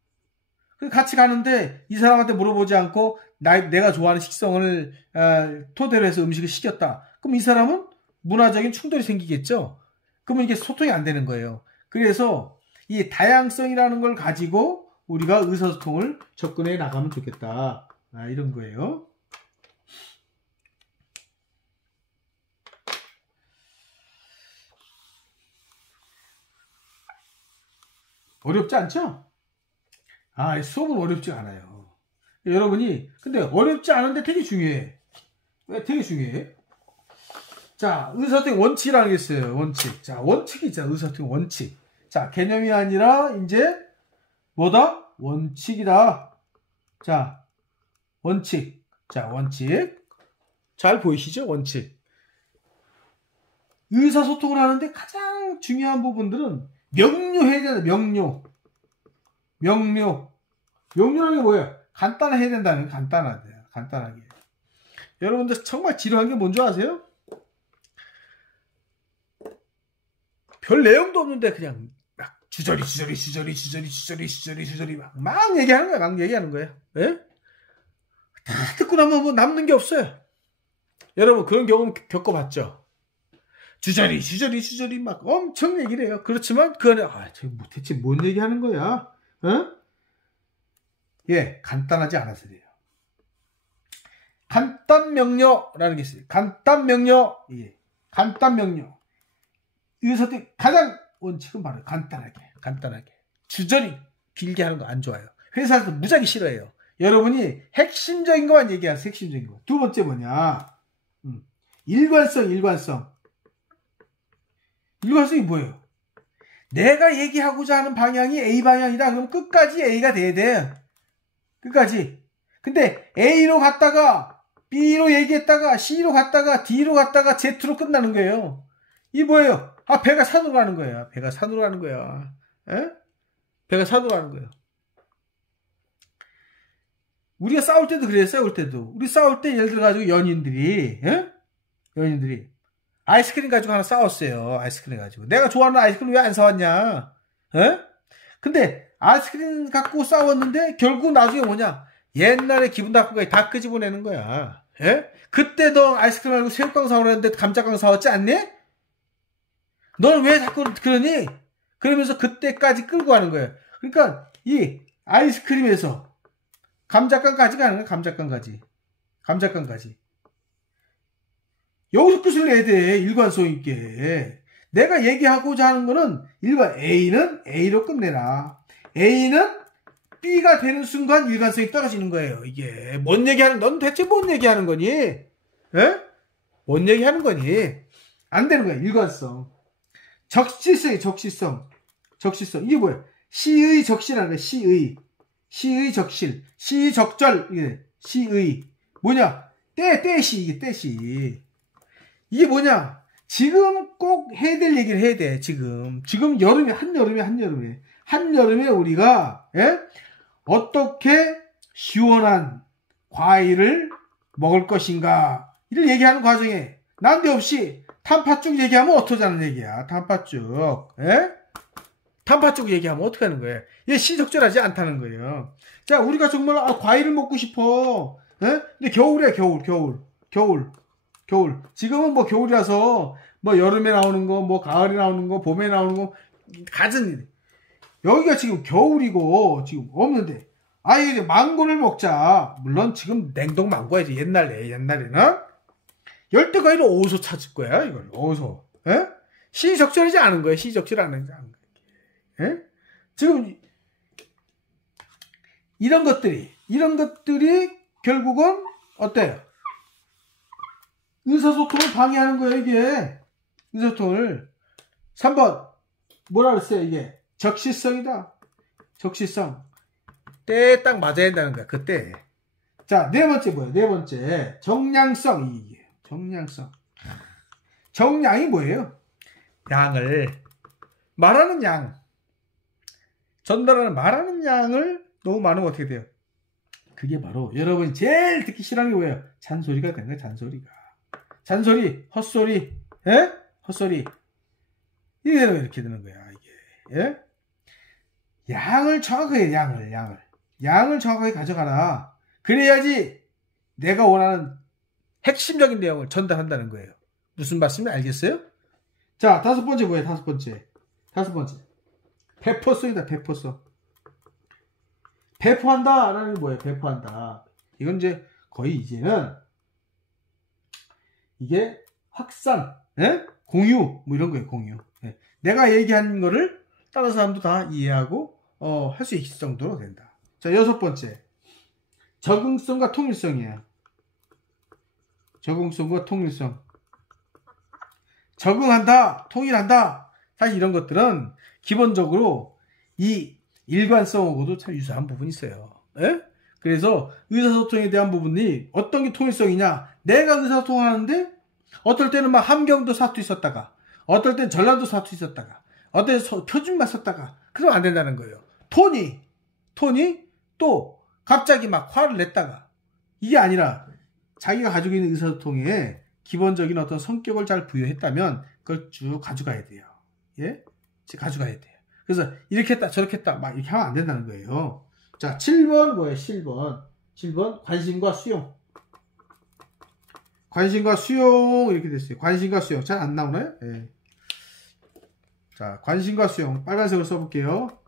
같이 가는데 이 사람한테 물어보지 않고 내가 좋아하는 식성을 토대로 해서 음식을 시켰다. 그럼 이 사람은 문화적인 충돌이 생기겠죠. 그러면 이게 소통이 안 되는 거예요. 그래서 이 다양성이라는 걸 가지고 우리가 의사소통을 접근해 나가면 좋겠다. 이런 거예요. 어렵지 않죠? 수업은 어렵지 않아요. 여러분이 근데 어렵지 않은데 되게 중요해. 왜 되게 중요해? 자, 의사소통 원칙이라는 게 있어요. 원칙. 자, 원칙이 있잖아. 의사소통 원칙. 자, 개념이 아니라 이제 뭐다? 원칙이다. 자, 원칙. 자, 원칙. 잘 보이시죠? 원칙. 의사소통을 하는데 가장 중요한 부분들은 명료해야 된다. 명료라는 게 뭐예요? 간단해야 된다는 간단하게. 여러분들 정말 지루한 게 뭔지 아세요? 별 내용도 없는데 그냥 막 주저리 막 얘기하는 거예요. 예? 다 듣고 나면 뭐 남는 게 없어요. 여러분 그런 경험 겪어봤죠? 주저리 막 엄청 얘기를 해요. 그렇지만 그 안에 대체 뭔 얘기하는 거야? 어? 예, 간단하지 않아서 돼요. 간단명료라는 게 있어요. 간단명료. 예, 간단명료. 의사소통의 가장 원칙은 바로 간단하게. 주저리 길게 하는 거 안 좋아요. 회사에서 무지하게 싫어해요. 여러분이 핵심적인 것만 얘기하세요. 핵심적인 거. 두 번째 뭐냐? 일관성이 뭐예요? 내가 얘기하고자 하는 방향이 A 방향이다. 그럼 끝까지 A가 돼야 돼. 끝까지. 근데 A로 갔다가 B로 얘기했다가 C로 갔다가 D로 갔다가 Z로 끝나는 거예요. 이 뭐예요? 배가 산으로 가는 거야. 에? 배가 산으로 가는 거예요. 우리가 싸울 때도 그래요. 우리 싸울 때 예를 들어가지고 연인들이 아이스크림 가지고 하나 싸웠어요. 아이스크림 가지고. 내가 좋아하는 아이스크림 왜 안 사왔냐? 근데 아이스크림 갖고 싸웠는데 결국 나중에 뭐냐? 옛날에 기분 나쁜 거 다 끄집어내는 거야. 그때 너 아이스크림 말고 새우깡 사오라 했는데 감자깡 사왔지 않니? 넌 왜 자꾸 그러니? 그러면서 그때까지 끌고 가는 거예요. 그러니까 이 아이스크림에서 감자깡까지 가는 거야. 감자깡까지. 여기서 끝을 내야 돼. 일관성 있게. 내가 얘기하고자 하는 거는 A는 A로 끝내라. A는 B가 되는 순간 일관성이 떨어지는 거예요. 이게 넌 대체 뭔 얘기하는 거니? 뭔 얘기하는 거니? 안 되는 거야. 일관성. 적시성. 이게 뭐야? 시의 적시라는 거야. 시의 적실. 시적절. 시의. 뭐냐? 때시. 이게 뭐냐? 지금 꼭 해야 될 얘기를 해야 돼. 지금 한여름에 우리가 어떻게 시원한 과일을 먹을 것인가 이를 얘기하는 과정에 난데없이 탄팥죽 얘기하면 어떠자는 얘기야. 탄팥죽 얘기하면 어떻게 하는 거예요? 이게 시적절하지 않다는 거예요. 자, 우리가 정말 과일을 먹고 싶어. 근데 겨울이야. 겨울. 지금은 뭐 겨울이라서 뭐 여름에 나오는 거, 뭐 가을에 나오는 거, 봄에 나오는 거 가진 일. 여기가 지금 겨울이고 지금 없는데 이제 망고를 먹자. 물론 지금 냉동 망고야지. 옛날에는 열대 과일을 어디서 찾을 거야? 이걸 어디서? 시적절하지 않은 거예요. 지금 이런 것들이 결국은 어때요? 의사소통을 방해하는 거예요. 이게 의사소통을. 3번 뭐라 그랬어요? 이게 적시성이다. 때에 딱 맞아야 된다는 거야. 그때. 자, 네 번째 뭐예요? 네 번째 정량성. 이게 정량이 뭐예요? 말하는 양, 전달하는 말하는 양을 너무 많으면 어떻게 돼요? 그게 바로 여러분이 제일 듣기 싫어하는 게 뭐예요? 잔소리가 되는 거예요. 잔소리, 헛소리, 헛소리. 이렇게 되는 거야. 이게. 양을 정확하게 양을 정확하게 가져가라. 그래야지 내가 원하는 핵심적인 내용을 전달한다는 거예요. 무슨 말씀인지 알겠어요? 자, 다섯 번째 뭐예요? 다섯 번째. 배포성이다. 배포한다라는 게 뭐예요? 배포한다. 이건 이제 거의 이제는 이게 확산, 공유, 뭐 이런 거예요. 공유. 내가 얘기한 거를 다른 사람도 다 이해하고 할 수 있을 정도로 된다. 자, 여섯 번째. 적응성과 통일성이에요. 적응한다, 통일한다. 사실 이런 것들은 기본적으로 이 일관성하고도 참 유사한 부분이 있어요. 그래서 의사소통에 대한 부분이 어떤 게 통일성이냐. 내가 의사소통하는데 어떨 때는 막 함경도 사투리 썼다가 어떨 땐 전라도 사투리 썼다가 어떨 때 표준말 썼다가 그러면 안 된다는 거예요. 톤이 또 갑자기 막 화를 냈다가 이게 아니라 자기가 가지고 있는 의사소통에 기본적인 어떤 성격을 잘 부여했다면 그걸 쭉 가져가야 돼요. 예? 가져가야 돼요. 그래서 이렇게 했다 저렇게 했다 막 이렇게 하면 안 된다는 거예요. 자, 7번 뭐예요? 7번 관심과 수용. 관심과 수용 이렇게 됐어요. 관심과 수용 잘 안 나오나요? 예. 자, 관심과 수용 빨간색으로 써볼게요.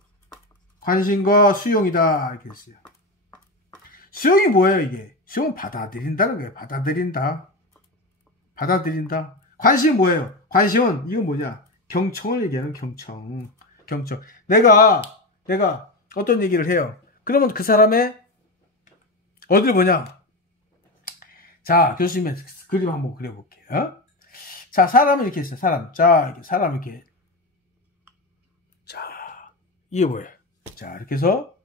관심과 수용이다 이렇게 됐어요. 수용이 뭐예요? 이게 수용은 받아들인다는 거예요. 받아들인다. 관심은 뭐예요? 관심은 이건 뭐냐? 경청을 얘기하는 경청. 내가 어떤 얘기를 해요. 그러면 그 사람의 어디를 보냐? 자, 교수님의 그림 한번 그려볼게요. 자, 사람은 이렇게 있어요. 사람 이렇게. 자, 이게 뭐예요? 자, 이렇게 해서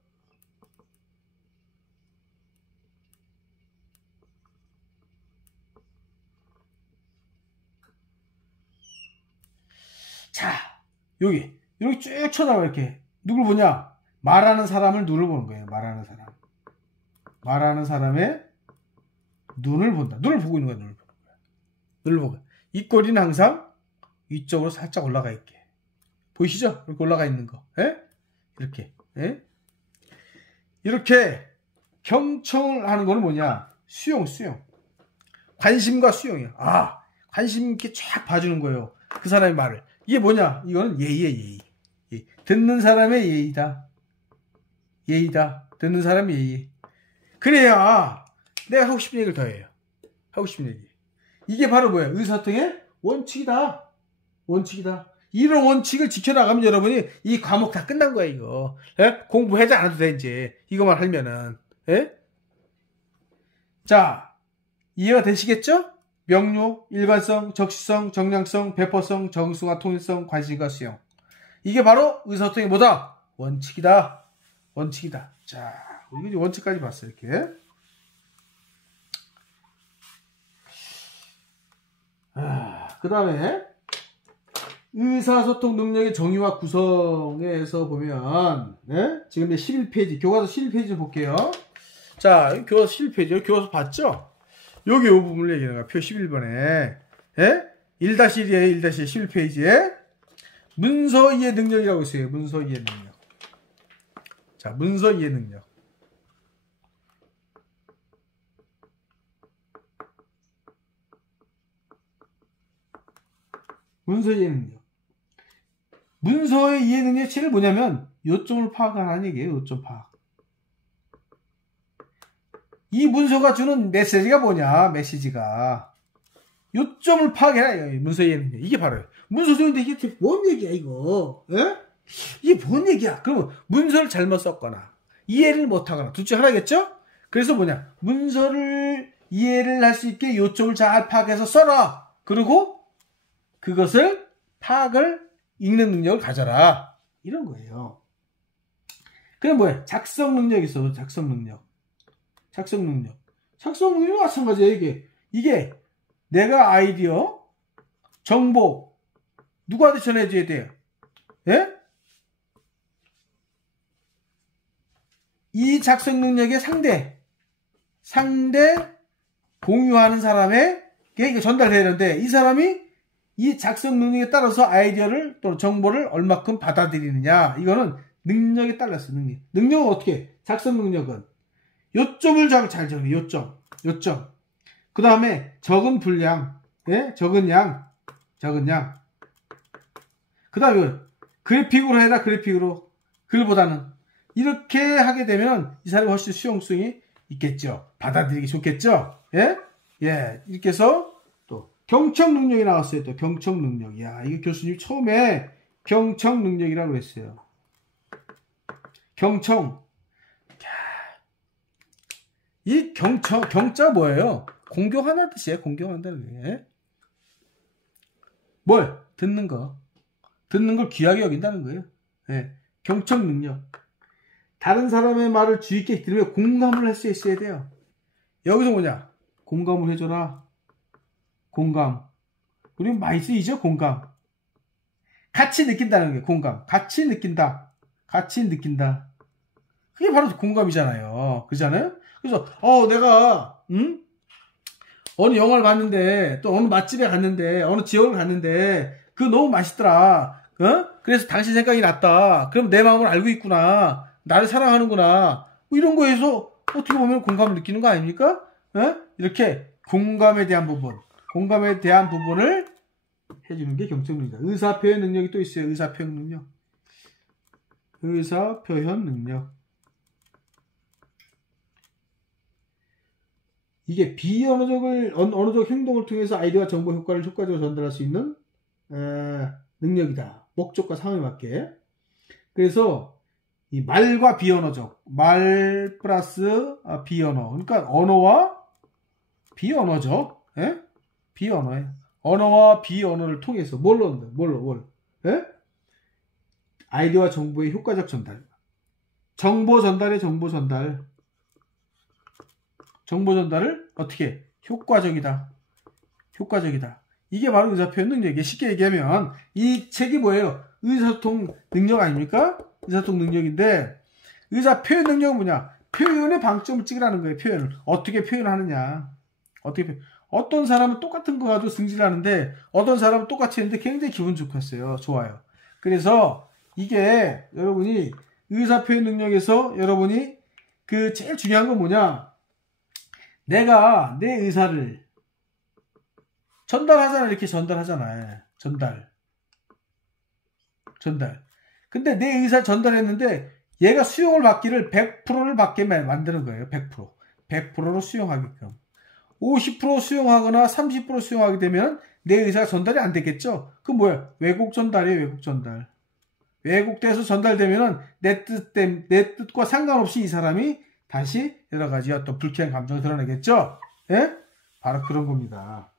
자, 여기 쭉 쳐다봐 이렇게. 누굴 보냐? 말하는 사람을 눈을 보는 거예요. 말하는 사람의 눈을 본다. 눈을 보고 있는 거야. 눈을 보고. 입꼬리는 항상 위쪽으로 살짝 올라가 있게. 보이시죠? 이렇게 올라가 있는 거. 예? 이렇게. 예? 이렇게 경청을 하는 거는 뭐냐? 수용. 관심과 수용이야. 아, 관심 있게 쫙 봐주는 거예요. 그 사람의 말을. 이게 뭐냐? 이거는 예의. 듣는 사람의 예의다. 듣는 사람의 예의. 그래야 내가 하고 싶은 얘기를 더 해요. 이게 바로 뭐예요? 의사소통의 원칙이다. 이런 원칙을 지켜나가면 여러분이 이 과목 다 끝난 거야, 이거. 예? 공부하지 않아도 돼, 이제. 이거만 하면은. 예? 자, 이해가 되시겠죠? 명료, 일관성, 적시성, 정량성, 배포성, 정수와 통일성, 관심과 수용. 이게 바로 의사소통의 뭐다? 원칙이다. 자, 우리 원칙까지 봤어요, 이렇게. 그 다음에 의사소통 능력의 정의와 구성에서 보면 지금 11페이지 교과서 11페이지 볼게요. 자, 교과서 11페이지 교과서 봤죠? 여기 이 부분을 얘기하는 거야. 표 11번에 1-1이에요. 11페이지에 문서 이해 능력이라고 있어요. 문서 이해 능력. 자, 문서 이해 능력. 문서 이해 능력. 문서의 이해 능력의 체를 뭐냐면 요점을 파악하는 얘기예요. 요점 파악. 이 문서가 주는 메시지가 뭐냐? 메시지가 요점을 파악해라. 문서 이해 능력. 이게 바로 문서 주는데 이게 뭔 얘기야 이거? 예? 이게 뭔 얘기야? 그러면 문서를 잘못 썼거나 이해를 못하거나 둘 중 하나겠죠? 그래서 뭐냐? 문서를 이해를 할 수 있게 요점을 잘 파악해서 써라. 그리고 그것을 파악을 읽는 능력을 가져라. 이런 거예요. 그럼 뭐야? 작성 능력이 있어. 작성 능력이 마찬가지예요. 이게 내가 아이디어, 정보 누구한테 전해줘야 돼요? 예? 이 작성 능력의 상대 공유하는 사람에게 이게 전달되는데 이 사람이 이 작성 능력에 따라서 아이디어를 또는 정보를 얼마큼 받아들이느냐. 이거는 능력에 따라서 능력은 어떻게? 작성 능력은 요점을 잘 정해. 요점. 그 다음에 적은 분량, 적은 양. 그 다음에 그래픽으로 해라. 그래픽으로. 글보다는 이렇게 하게 되면 이 사람이 훨씬 수용성이 있겠죠. 받아들이기 좋겠죠. 이렇게 해서 또 경청 능력이 나왔어요. 또 경청 능력. 야, 이게 교수님 처음에 경청 능력이라고 했어요. 경청. 이 경자 뭐예요? 공경하는 뜻이에요. 공경한다는 게. 뭘? 듣는 걸 귀하게 여긴다는 거예요. 경청 능력. 다른 사람의 말을 주의 있게 들으며 공감을 할 수 있어야 돼요. 여기서 뭐냐? 공감을 해줘라. 공감. 우리는 많이 쓰이죠? 공감. 같이 느낀다는 게 공감. 같이 느낀다. 같이 느낀다. 그게 바로 공감이잖아요. 그렇잖아요? 그래서 내가 어느 영화를 봤는데 또 어느 맛집에 갔는데 어느 지역을 갔는데 그거 너무 맛있더라. 그래서 당신 생각이 났다. 그럼 내 마음을 알고 있구나. 나를 사랑하는구나. 뭐 이런 거에서 어떻게 보면 공감을 느끼는 거 아닙니까? 이렇게 공감에 대한 부분을 해주는 게 경청능력이다. 의사표현 능력이 또 있어요. 의사표현 능력. 의사표현 능력. 이게 언어적 행동을 통해서 아이디어와 정보 효과를 효과적으로 전달할 수 있는 능력이다. 목적과 상황에 맞게. 그래서 이 말과 비언어적, 말 플러스 비언어. 그러니까 언어와 비언어죠. 비언어예요. 언어와 비언어를 통해서 뭘로? 아이디어와 정보의 효과적 전달. 정보 전달의 정보 전달. 정보 전달을 어떻게? 효과적이다. 이게 바로 의사표현 능력이에요. 쉽게 얘기하면 이 책이 뭐예요? 의사소통 능력 아닙니까? 의사소통 능력인데 의사표현 능력은 뭐냐? 표현의 방점을 찍으라는 거예요. 표현을. 어떻게 표현하느냐. 어떤 사람은 똑같은 거 가지고 승질하는데 어떤 사람은 똑같이 했는데 굉장히 기분 좋겠어요. 좋아요. 그래서 이게 여러분이 의사표현 능력에서 여러분이 그 제일 중요한 건 뭐냐? 내가 내 의사를 전달하잖아. 이렇게 전달하잖아요. 전달. 근데 내 의사 전달했는데 얘가 수용을 받기를 100%를 받게 만드는 거예요. 100%로 수용하게끔. 50% 수용하거나 30% 수용하게 되면 내 의사가 전달이 안 되겠죠? 그럼 뭐야? 왜곡 전달이에요. 왜곡 전달. 왜곡돼서 전달되면은 내 뜻과 상관없이 이 사람이 다시 여러 가지 어떤 불쾌한 감정을 드러내겠죠? 예? 바로 그런 겁니다.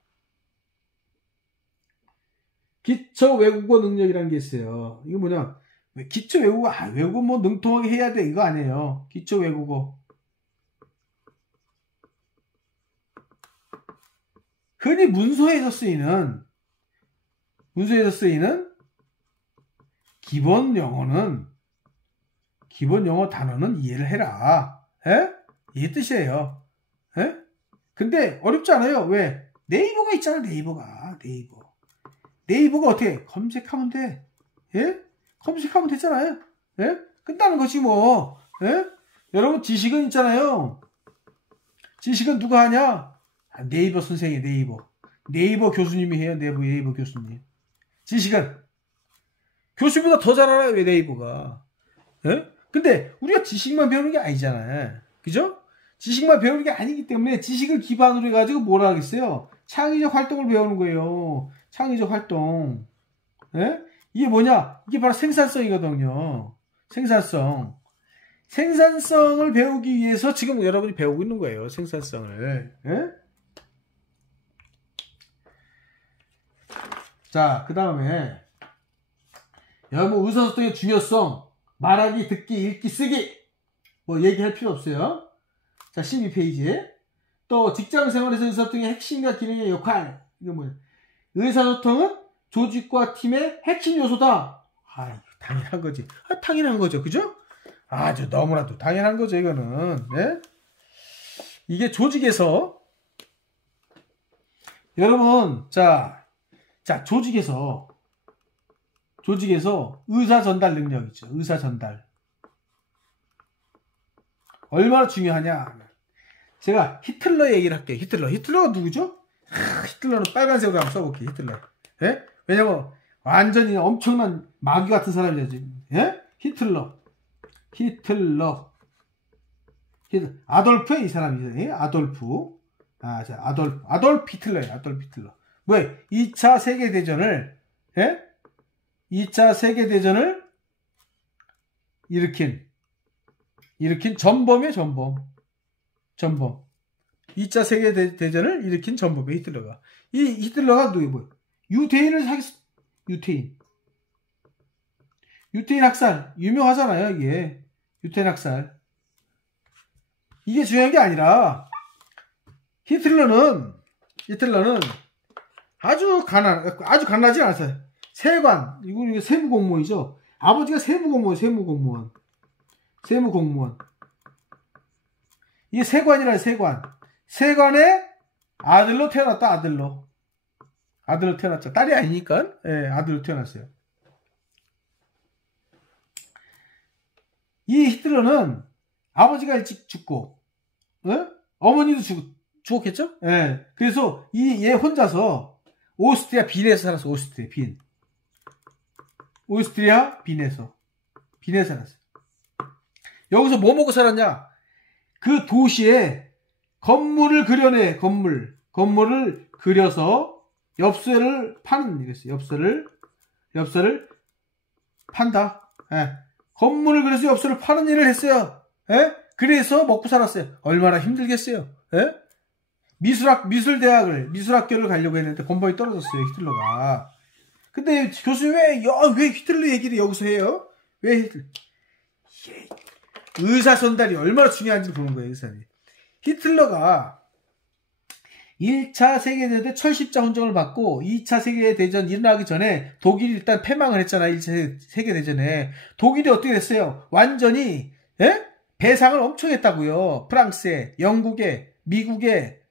기초 외국어 능력이라는 게 있어요. 이거 뭐냐? 기초 외국어, 외국어 뭐 능통하게 해야 돼. 이거 아니에요. 기초 외국어. 흔히 문서에서 쓰이는 기본 영어 단어는 이해를 해라. 이 뜻이에요. 근데 어렵지 않아요. 왜? 네이버가 있잖아. 네이버가 어떻게 검색하면 돼. 검색하면 되잖아요. 끝나는 거지 뭐. 여러분 지식은 있잖아요. 지식은 누가 하냐? 네이버 선생이 네이버 교수님이 해요. 네이버 교수님. 지식은 교수보다 더 잘 알아요. 왜 네이버가. 근데 우리가 지식만 배우는 게 아니잖아요. 그죠? 지식만 배우는 게 아니기 때문에 지식을 기반으로 해가지고 뭘 하겠어요? 창의적 활동을 배우는 거예요. 창의적 활동. 이게 뭐냐? 이게 바로 생산성이거든요. 생산성을 배우기 위해서 지금 여러분이 배우고 있는 거예요. 생산성을. 자, 그 다음에 여러분 의사소통의 중요성, 말하기, 듣기, 읽기, 쓰기 뭐 얘기할 필요 없어요. 자, 12페이지. 또 직장생활에서 의사소통의 핵심과 기능의 역할. 이거 뭐야? 의사소통은 조직과 팀의 핵심 요소다. 당연한 거지. 당연한 거죠. 그죠? 아주 너무나도 당연한 거죠. 이거는. 이게 조직에서 여러분 자 조직에서 의사 전달 능력 있죠. 의사 전달. 얼마나 중요하냐. 제가 히틀러 얘기를 할게요. 히틀러가 누구죠? 히틀러는 빨간색으로 한번 써볼게요. 히틀러. 왜냐면 완전히 엄청난 마귀 같은 사람이죠. 히틀러. 아돌프 이 사람이죠. 아돌프 히틀러예요. 아돌프 히틀러. 왜? 2차 세계대전을 일으킨 전범이에요. 전범. 2차 세계대전을 일으킨 전범이에요. 히틀러가. 이 히틀러가 누구예요? 유태인을 사귀었어. 유태인 학살. 유명하잖아요. 이게. 유태인 학살. 이게 중요한 게 아니라 히틀러는 아주 가난하지 않았어요. 세관, 이거 세무공무원이죠. 아버지가 세무공무원. 이게 세관이라 세관. 세관의 아들로 태어났다. 아들로 태어났죠. 딸이 아니니까. 예, 아들로 태어났어요. 이 히틀러는 아버지가 일찍 죽고, 어머니도 죽었겠죠? 예. 그래서 얘 혼자서 오스트리아 빈에서 살았어. 오스트리아 빈에서 살았어요. 여기서 뭐 먹고 살았냐? 그 도시에 건물을 그려내. 건물을 그려서 엽서를 파는 일이었어요. 엽서를 판다. 예. 건물을 그려서 엽서를 파는 일을 했어요. 예? 그래서 먹고 살았어요. 얼마나 힘들겠어요. 예? 미술학교를 가려고 했는데 건번이 떨어졌어요. 히틀러가. 근데 교수님 왜 히틀러 얘기를 여기서 해요? 왜 히틀러? 의사 전달이 얼마나 중요한지 보는 거예요. 히틀러가 1차 세계대전 때 철십자 훈장을 받고 2차 세계대전 일어나기 전에 독일이 일단 패망을 했잖아. 1차 세계대전에. 독일이 어떻게 됐어요? 완전히 배상을 엄청 했다고요. 프랑스에, 영국에, 미국에,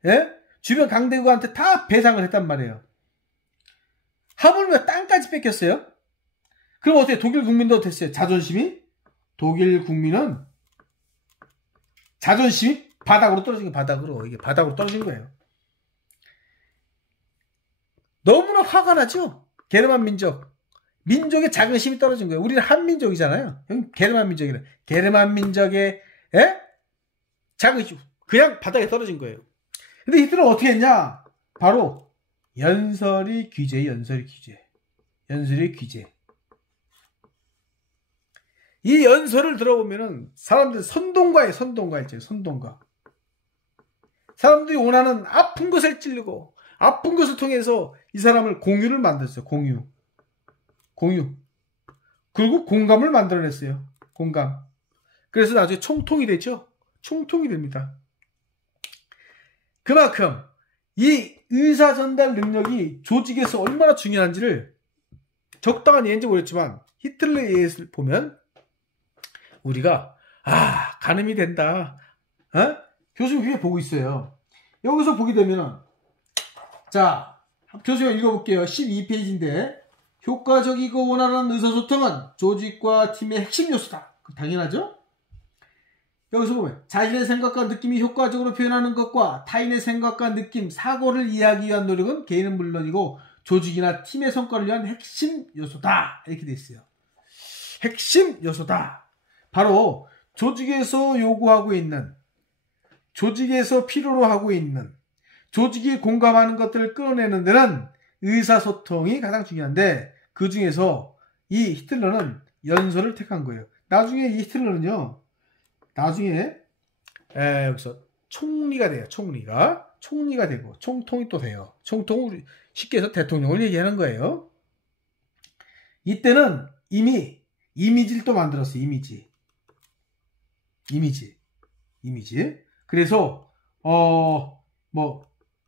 주변 강대국한테 다 배상을 했단 말이에요. 하물며 땅까지 뺏겼어요. 그럼 어떻게 독일 국민도 됐어요? 독일 국민은 자존심이 바닥으로 떨어진 거예요. 이게 바닥으로 떨어진 거예요. 너무나 화가 나죠? 게르만 민족의 자긍심이 떨어진 거예요. 우리는 한민족이잖아요. 게르만 민족의 자긍심 그냥 바닥에 떨어진 거예요. 근데 히틀러는 어떻게 했냐? 바로 연설이 귀재. 이 연설을 들어보면은 사람들 선동가. 사람들이 원하는 아픈 것을 찌르고 아픈 것을 통해서 이 사람을 공유를 만들었어요. 공유. 그리고 공감을 만들어냈어요. 공감. 그래서 나중에 총통이 되죠. 총통이 됩니다. 그만큼 이 의사 전달 능력이 조직에서 얼마나 중요한지를 적당한 예인지 모르겠지만 히틀러의 예를 보면 우리가 가늠이 된다. 교수님 위에 보고 있어요. 여기서 보게 되면은 자, 교수님 읽어볼게요. 12페이지인데 효과적이고 원활한 의사소통은 조직과 팀의 핵심 요소다. 당연하죠? 여기서 보면 자신의 생각과 느낌이 효과적으로 표현하는 것과 타인의 생각과 느낌, 사고를 이해하기 위한 노력은 개인은 물론이고 조직이나 팀의 성과를 위한 핵심 요소다. 이렇게 돼 있어요. 핵심 요소다. 바로 조직에서 요구하고 있는, 조직에서 필요로 하고 있는, 조직이 공감하는 것들을 끌어내는 데는 의사소통이 가장 중요한데 그 중에서 이 히틀러는 연설을 택한 거예요. 나중에 이 히틀러는요. 여기서 총리가 돼요. 총리가 되고 총통이 또 돼요. 총통은 쉽게 해서 대통령을 얘기하는 거예요. 이때는 이미 이미지를 또 만들었어요. 이미지. 그래서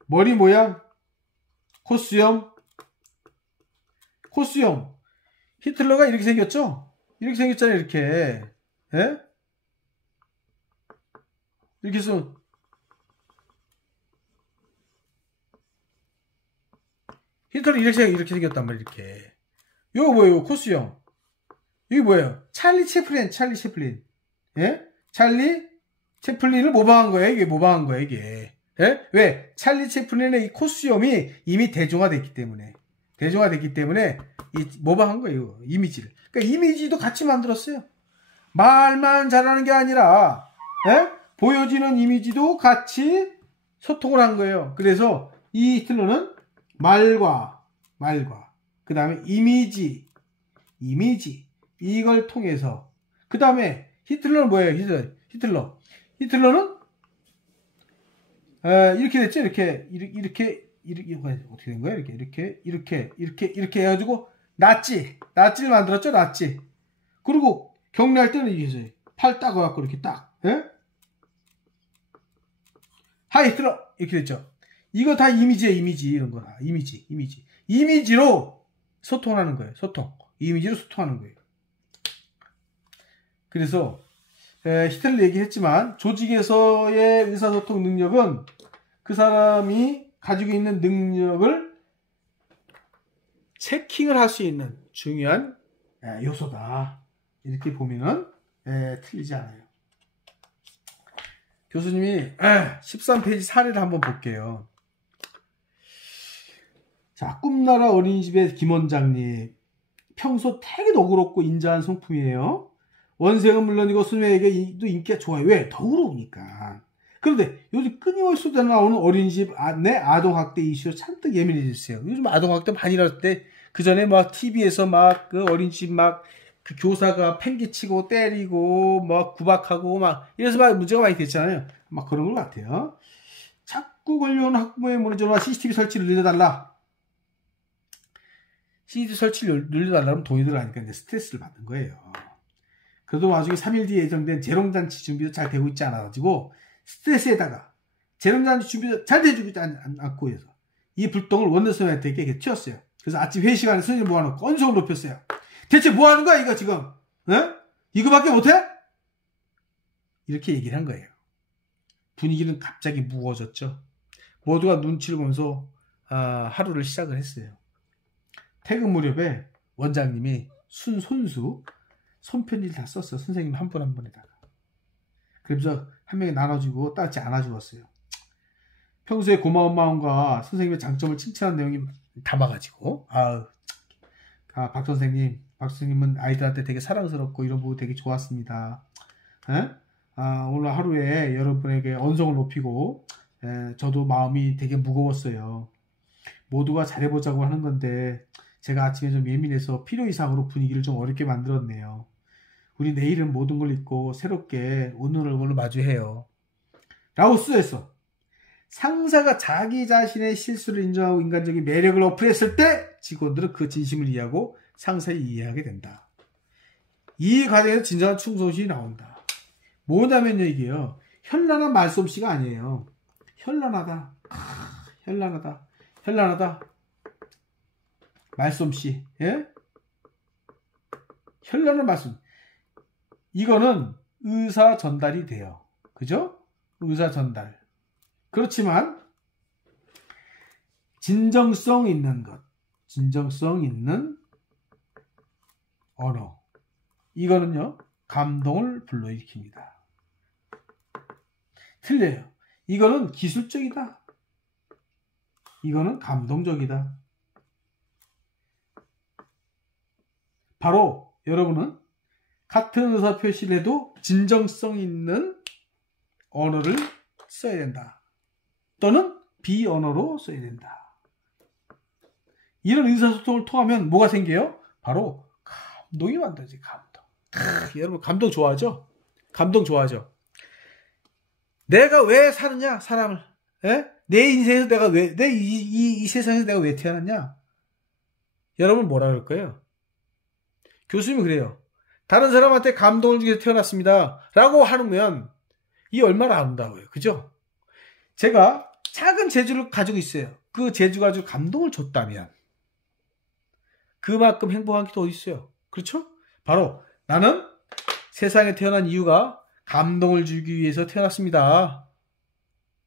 머리 모양, 코수염. 히틀러가 이렇게 생겼죠? 이렇게 생겼잖아요. 이렇게. 이렇게 해서 히틀러 이렇게 생겼단 말이에요. 이렇게. 요거 뭐예요? 코수염. 이게 뭐예요? 찰리 채플린. 찰리 채플린을 모방한 거예요. 이게. 왜? 찰리 채플린의 이 코수염이 이미 대중화됐기 때문에 모방한 거예요. 이미지를. 그러니까 이미지도 같이 만들었어요. 말만 잘하는 게 아니라 보여지는 이미지도 같이 소통을 한 거예요. 그래서 이 히틀러는 말과 그 다음에 이미지 이걸 통해서 그 다음에 히틀러는 뭐예요? 히틀러는 이렇게 됐죠. 이렇게 어떻게 된 거예요? 이렇게 해가지고 나치를 만들었죠. 나치. 그리고 격려할 때는 이게 팔 따가갖고 이렇게 딱, 예? 하이, 들어! 이렇게 됐죠. 이거 다 이미지예요, 이미지. 이런 거. 이미지. 이미지로 소통하는 거예요, 소통. 이미지로 소통하는 거예요. 그래서, 히틀러 얘기했지만, 조직에서의 의사소통 능력은 그 사람이 가지고 있는 능력을 체킹을 할 수 있는 중요한 요소다. 이렇게 보면은 틀리지 않아요. 교수님이 13페이지 사례를 한번 볼게요. 자, 꿈나라 어린이집의 김 원장님. 평소 되게 너그럽고 인자한 성품이에요. 원생은 물론이고 수녀에게도 인기가 좋아요. 왜? 너그러우니까. 그런데 요즘 끊임없이 쏟아나오는 어린이집 내 아동학대 이슈로 잔뜩 예민해졌어요. 요즘 아동학대 많이 일어날 때, 그 전에 막 TV에서 막 그 어린이집 막 그 교사가 팽개치고 때리고 막 구박하고 막 이래서 막 문제가 많이 됐잖아요. 막 그런 것 같아요. 자꾸 걸려오는 학부모의 문의전화 CCTV 설치를 늘려달라. CCTV 설치를 늘려달라면 돈이 들어가니까 이제 스트레스를 받는 거예요. 그래도 나중에 3일 뒤에 예정된 재롱잔치 준비도 잘 되고 있지 않아가지고 스트레스에다가 재롱잔치 준비도 잘 되고 있지 않고 해서 이 불똥을 원내선생님한테 튀었어요. 그래서 아침 회의 시간에 선생님 모아놓고 언성을 높였어요. 대체 뭐 하는 거야 이거 지금? 이거밖에 못해? 이렇게 얘기를 한 거예요. 분위기는 갑자기 무거워졌죠. 모두가 눈치를 보면서 하루를 시작을 했어요. 퇴근 무렵에 원장님이 손수 손편지를 다 썼어요. 선생님 한 분 한 분에다가. 그래서 한 명이 나눠주고 따뜻히 안아주었어요. 평소에 고마운 마음과 선생님의 장점을 칭찬한 내용이 담아가지고 박 선생님은 아이들한테 되게 사랑스럽고 이런 부분 되게 좋았습니다. 오늘 하루에 여러분에게 언성을 높이고 저도 마음이 되게 무거웠어요. 모두가 잘해보자고 하는 건데 제가 아침에 좀 예민해서 필요 이상으로 분위기를 좀 어렵게 만들었네요. 우리 내일은 모든 걸 잊고 새롭게 웃는 얼굴로 마주해요. 라고 쓰였어. 상사가 자기 자신의 실수를 인정하고 인간적인 매력을 어플했을 때 직원들은 그 진심을 이해하고 상사를 이해하게 된다. 이 과정에서 진정한 충성심이 나온다. 뭐냐면요, 이게요. 현란한 말솜씨가 아니에요. 현란하다. 현란하다. 말솜씨. 예? 현란한 말솜씨. 이거는 의사 전달이 돼요. 그죠? 의사 전달. 그렇지만 진정성 있는 것, 진정성 있는 언어, 이거는요 감동을 불러일으킵니다. 틀려요. 이거는 기술적이다. 이거는 감동적이다. 바로 여러분은 같은 의사 표시를 해도 진정성 있는 언어를 써야 된다. 또는 비언어로 써야 된다. 이런 의사소통을 통하면 뭐가 생겨요? 바로 감동이 만들어지. 감동. 여러분 감동 좋아하죠? 감동 좋아하죠? 내가 왜 사느냐, 사람을. 에? 내 인생에서 내가 왜, 이 세상에서 내가 왜 태어났냐? 여러분 뭐라 그럴 거예요? 교수님이 그래요. 다른 사람한테 감동을 주기 위해서 태어났습니다. 라고 하면 이 얼마나 아름다워요. 그죠? 제가 작은 재주를 가지고 있어요. 그 재주 가지고 감동을 줬다면 그만큼 행복한 게 더 있어요. 그렇죠? 바로 나는 세상에 태어난 이유가 감동을 주기 위해서 태어났습니다.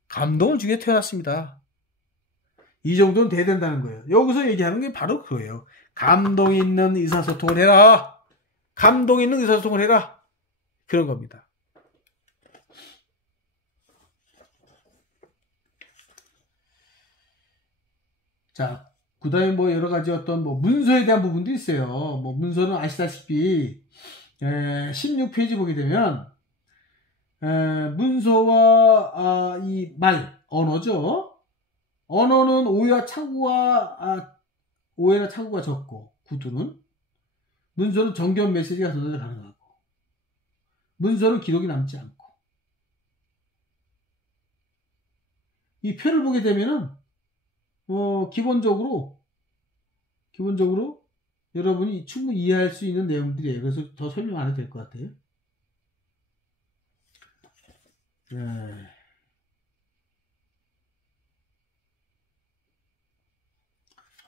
감동을 주기 위해 태어났습니다. 이 정도는 돼야 된다는 거예요. 여기서 얘기하는 게 바로 그거예요. 감동 있는 의사소통을 해라. 감동 있는 의사소통을 해라. 그런 겁니다. 자, 그 다음에 뭐 여러 가지 어떤 뭐 문서에 대한 부분도 있어요. 뭐 문서는 아시다시피 16페이지 보게 되면 문서와 이 말, 언어죠. 언어는 오해나 착오가 적고 구두는 문서는 정교한 메시지가 전달 가능하고 문서는 기록이 남지 않고 이 표를 보게 되면은 기본적으로 여러분이 충분히 이해할 수 있는 내용들이에요. 그래서 더 설명 안 해도 될 것 같아요.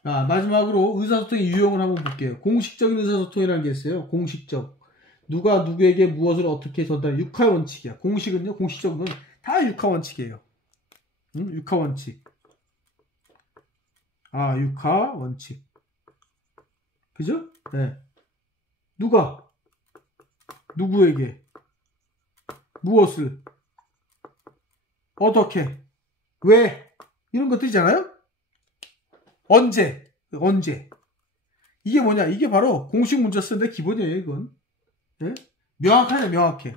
자, 마지막으로 의사소통의 유형을 한번 볼게요. 공식적인 의사소통이라는 게 있어요. 공식적. 누가 누구에게 무엇을 어떻게 전달해. 육하 원칙이야. 공식은요, 공식적은 다 육하 원칙이에요. 응? 육하 원칙. 육하 원칙. 그죠? 네. 누가 누구에게 무엇을 어떻게 왜 이런 것들이잖아요. 언제 이게 뭐냐, 이게 바로 공식 문자 쓰는데 기본이에요. 이건 네? 명확하냐, 명확해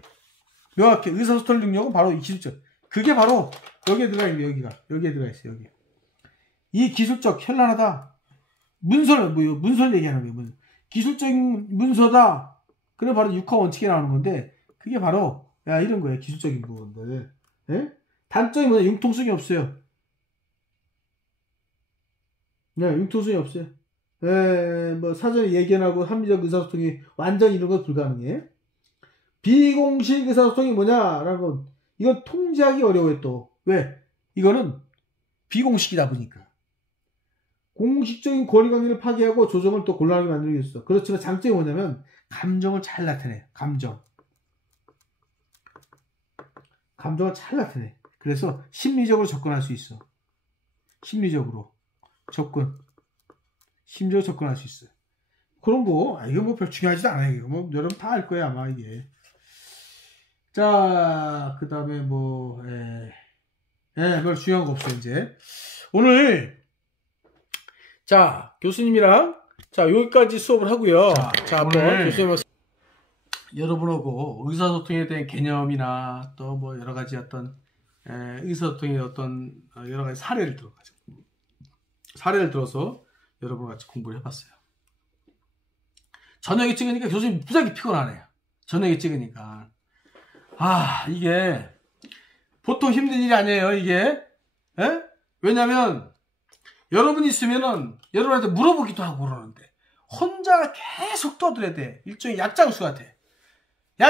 의사소통 능력은 바로 이 기술적, 그게 바로 여기에 들어가 있는, 여기에 들어가 있어요. 여기 이 기술적 현란하다, 문서를 얘기하는 거예요. 기술적인 문서다. 그래 바로 육하 원칙이 나오는 건데, 그게 바로 이런 거예요. 기술적인 부분들. 네? 단점이 뭐냐, 융통성이 없어요. 네, 융통성이 없어요. 뭐 사전에 예견하고 합리적 의사소통이 완전 이런 건 불가능해. 비공식 의사소통이 뭐냐라는 건, 이건 통제하기 어려워요. 또 왜? 이거는 비공식이다 보니까 공식적인 권리관계를 파괴하고 조정을 또 곤란하게 만들고 있어. 그렇지만 장점이 뭐냐면 감정을 잘 나타내. 감정을 잘 나타내. 그래서 심리적으로 접근할 수 있어. 심리적으로 접근할 수 있어요. 그런 거, 이거 뭐 별 중요하지도 않아요. 이거 뭐 여러분 다 알 거예요, 아마 이게. 자, 그 다음에 별 중요한 거 없어요, 이제. 오늘, 자, 교수님이랑, 자, 여기까지 수업을 하고요. 자, 한번 교수님, 여러분하고 의사소통에 대한 개념이나 또 뭐 여러 가지 어떤, 의사소통의 어떤 여러 가지 사례를 들어서 여러분과 같이 공부를 해봤어요. 저녁에 찍으니까 교수님 무지하게 피곤하네요. 저녁에 찍으니까. 이게 보통 힘든 일이 아니에요, 이게. 왜냐면 여러분이 있으면은 여러분한테 물어보기도 하고 그러는데, 혼자 계속 떠들어야 돼. 일종의 약장수 같아.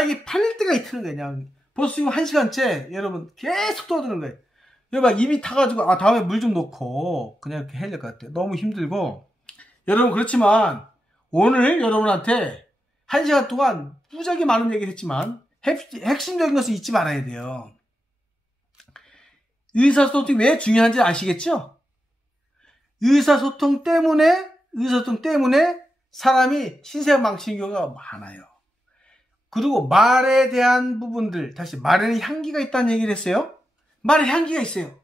이게 팔릴 때가 있는 거야. 그냥 벌써 지금 1시간째 여러분 계속 떠드는 거예요. 여기 막 입이 타가지고 다음에 물 좀 넣고 그냥 이렇게 해야 될 것 같아요. 너무 힘들고. 여러분, 그렇지만 오늘 여러분한테 1시간 동안 무지하게 많은 얘기를 했지만 핵심적인 것을 잊지 말아야 돼요. 의사소통이 왜 중요한지 아시겠죠? 의사소통 때문에 사람이 신세가 망치는 경우가 많아요. 그리고 말에 대한 부분들, 다시 말에는 향기가 있다는 얘기를 했어요. 말에 향기가 있어요.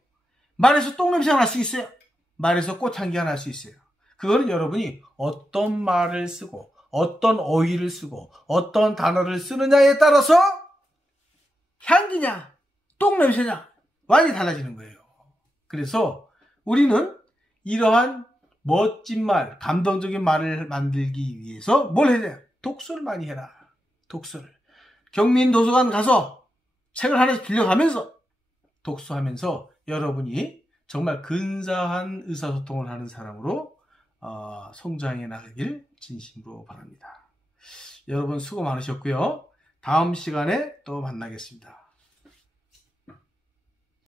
말에서 똥냄새가 날 수 있어요. 말에서 꽃향기가 날 수 있어요. 그거는 여러분이 어떤 말을 쓰고 어떤 어휘를 쓰고 어떤 단어를 쓰느냐에 따라서 향기냐 똥냄새냐 완전히 달라지는 거예요. 그래서 우리는 이러한 멋진 말, 감동적인 말을 만들기 위해서 뭘 해야 돼요? 독서를 많이 해라. 독서를. 경민도서관 가서 책을 하나씩 빌려가면서 독서하면서 여러분이 정말 근사한 의사소통을 하는 사람으로 성장해 나가길 진심으로 바랍니다. 여러분 수고 많으셨고요. 다음 시간에 또 만나겠습니다.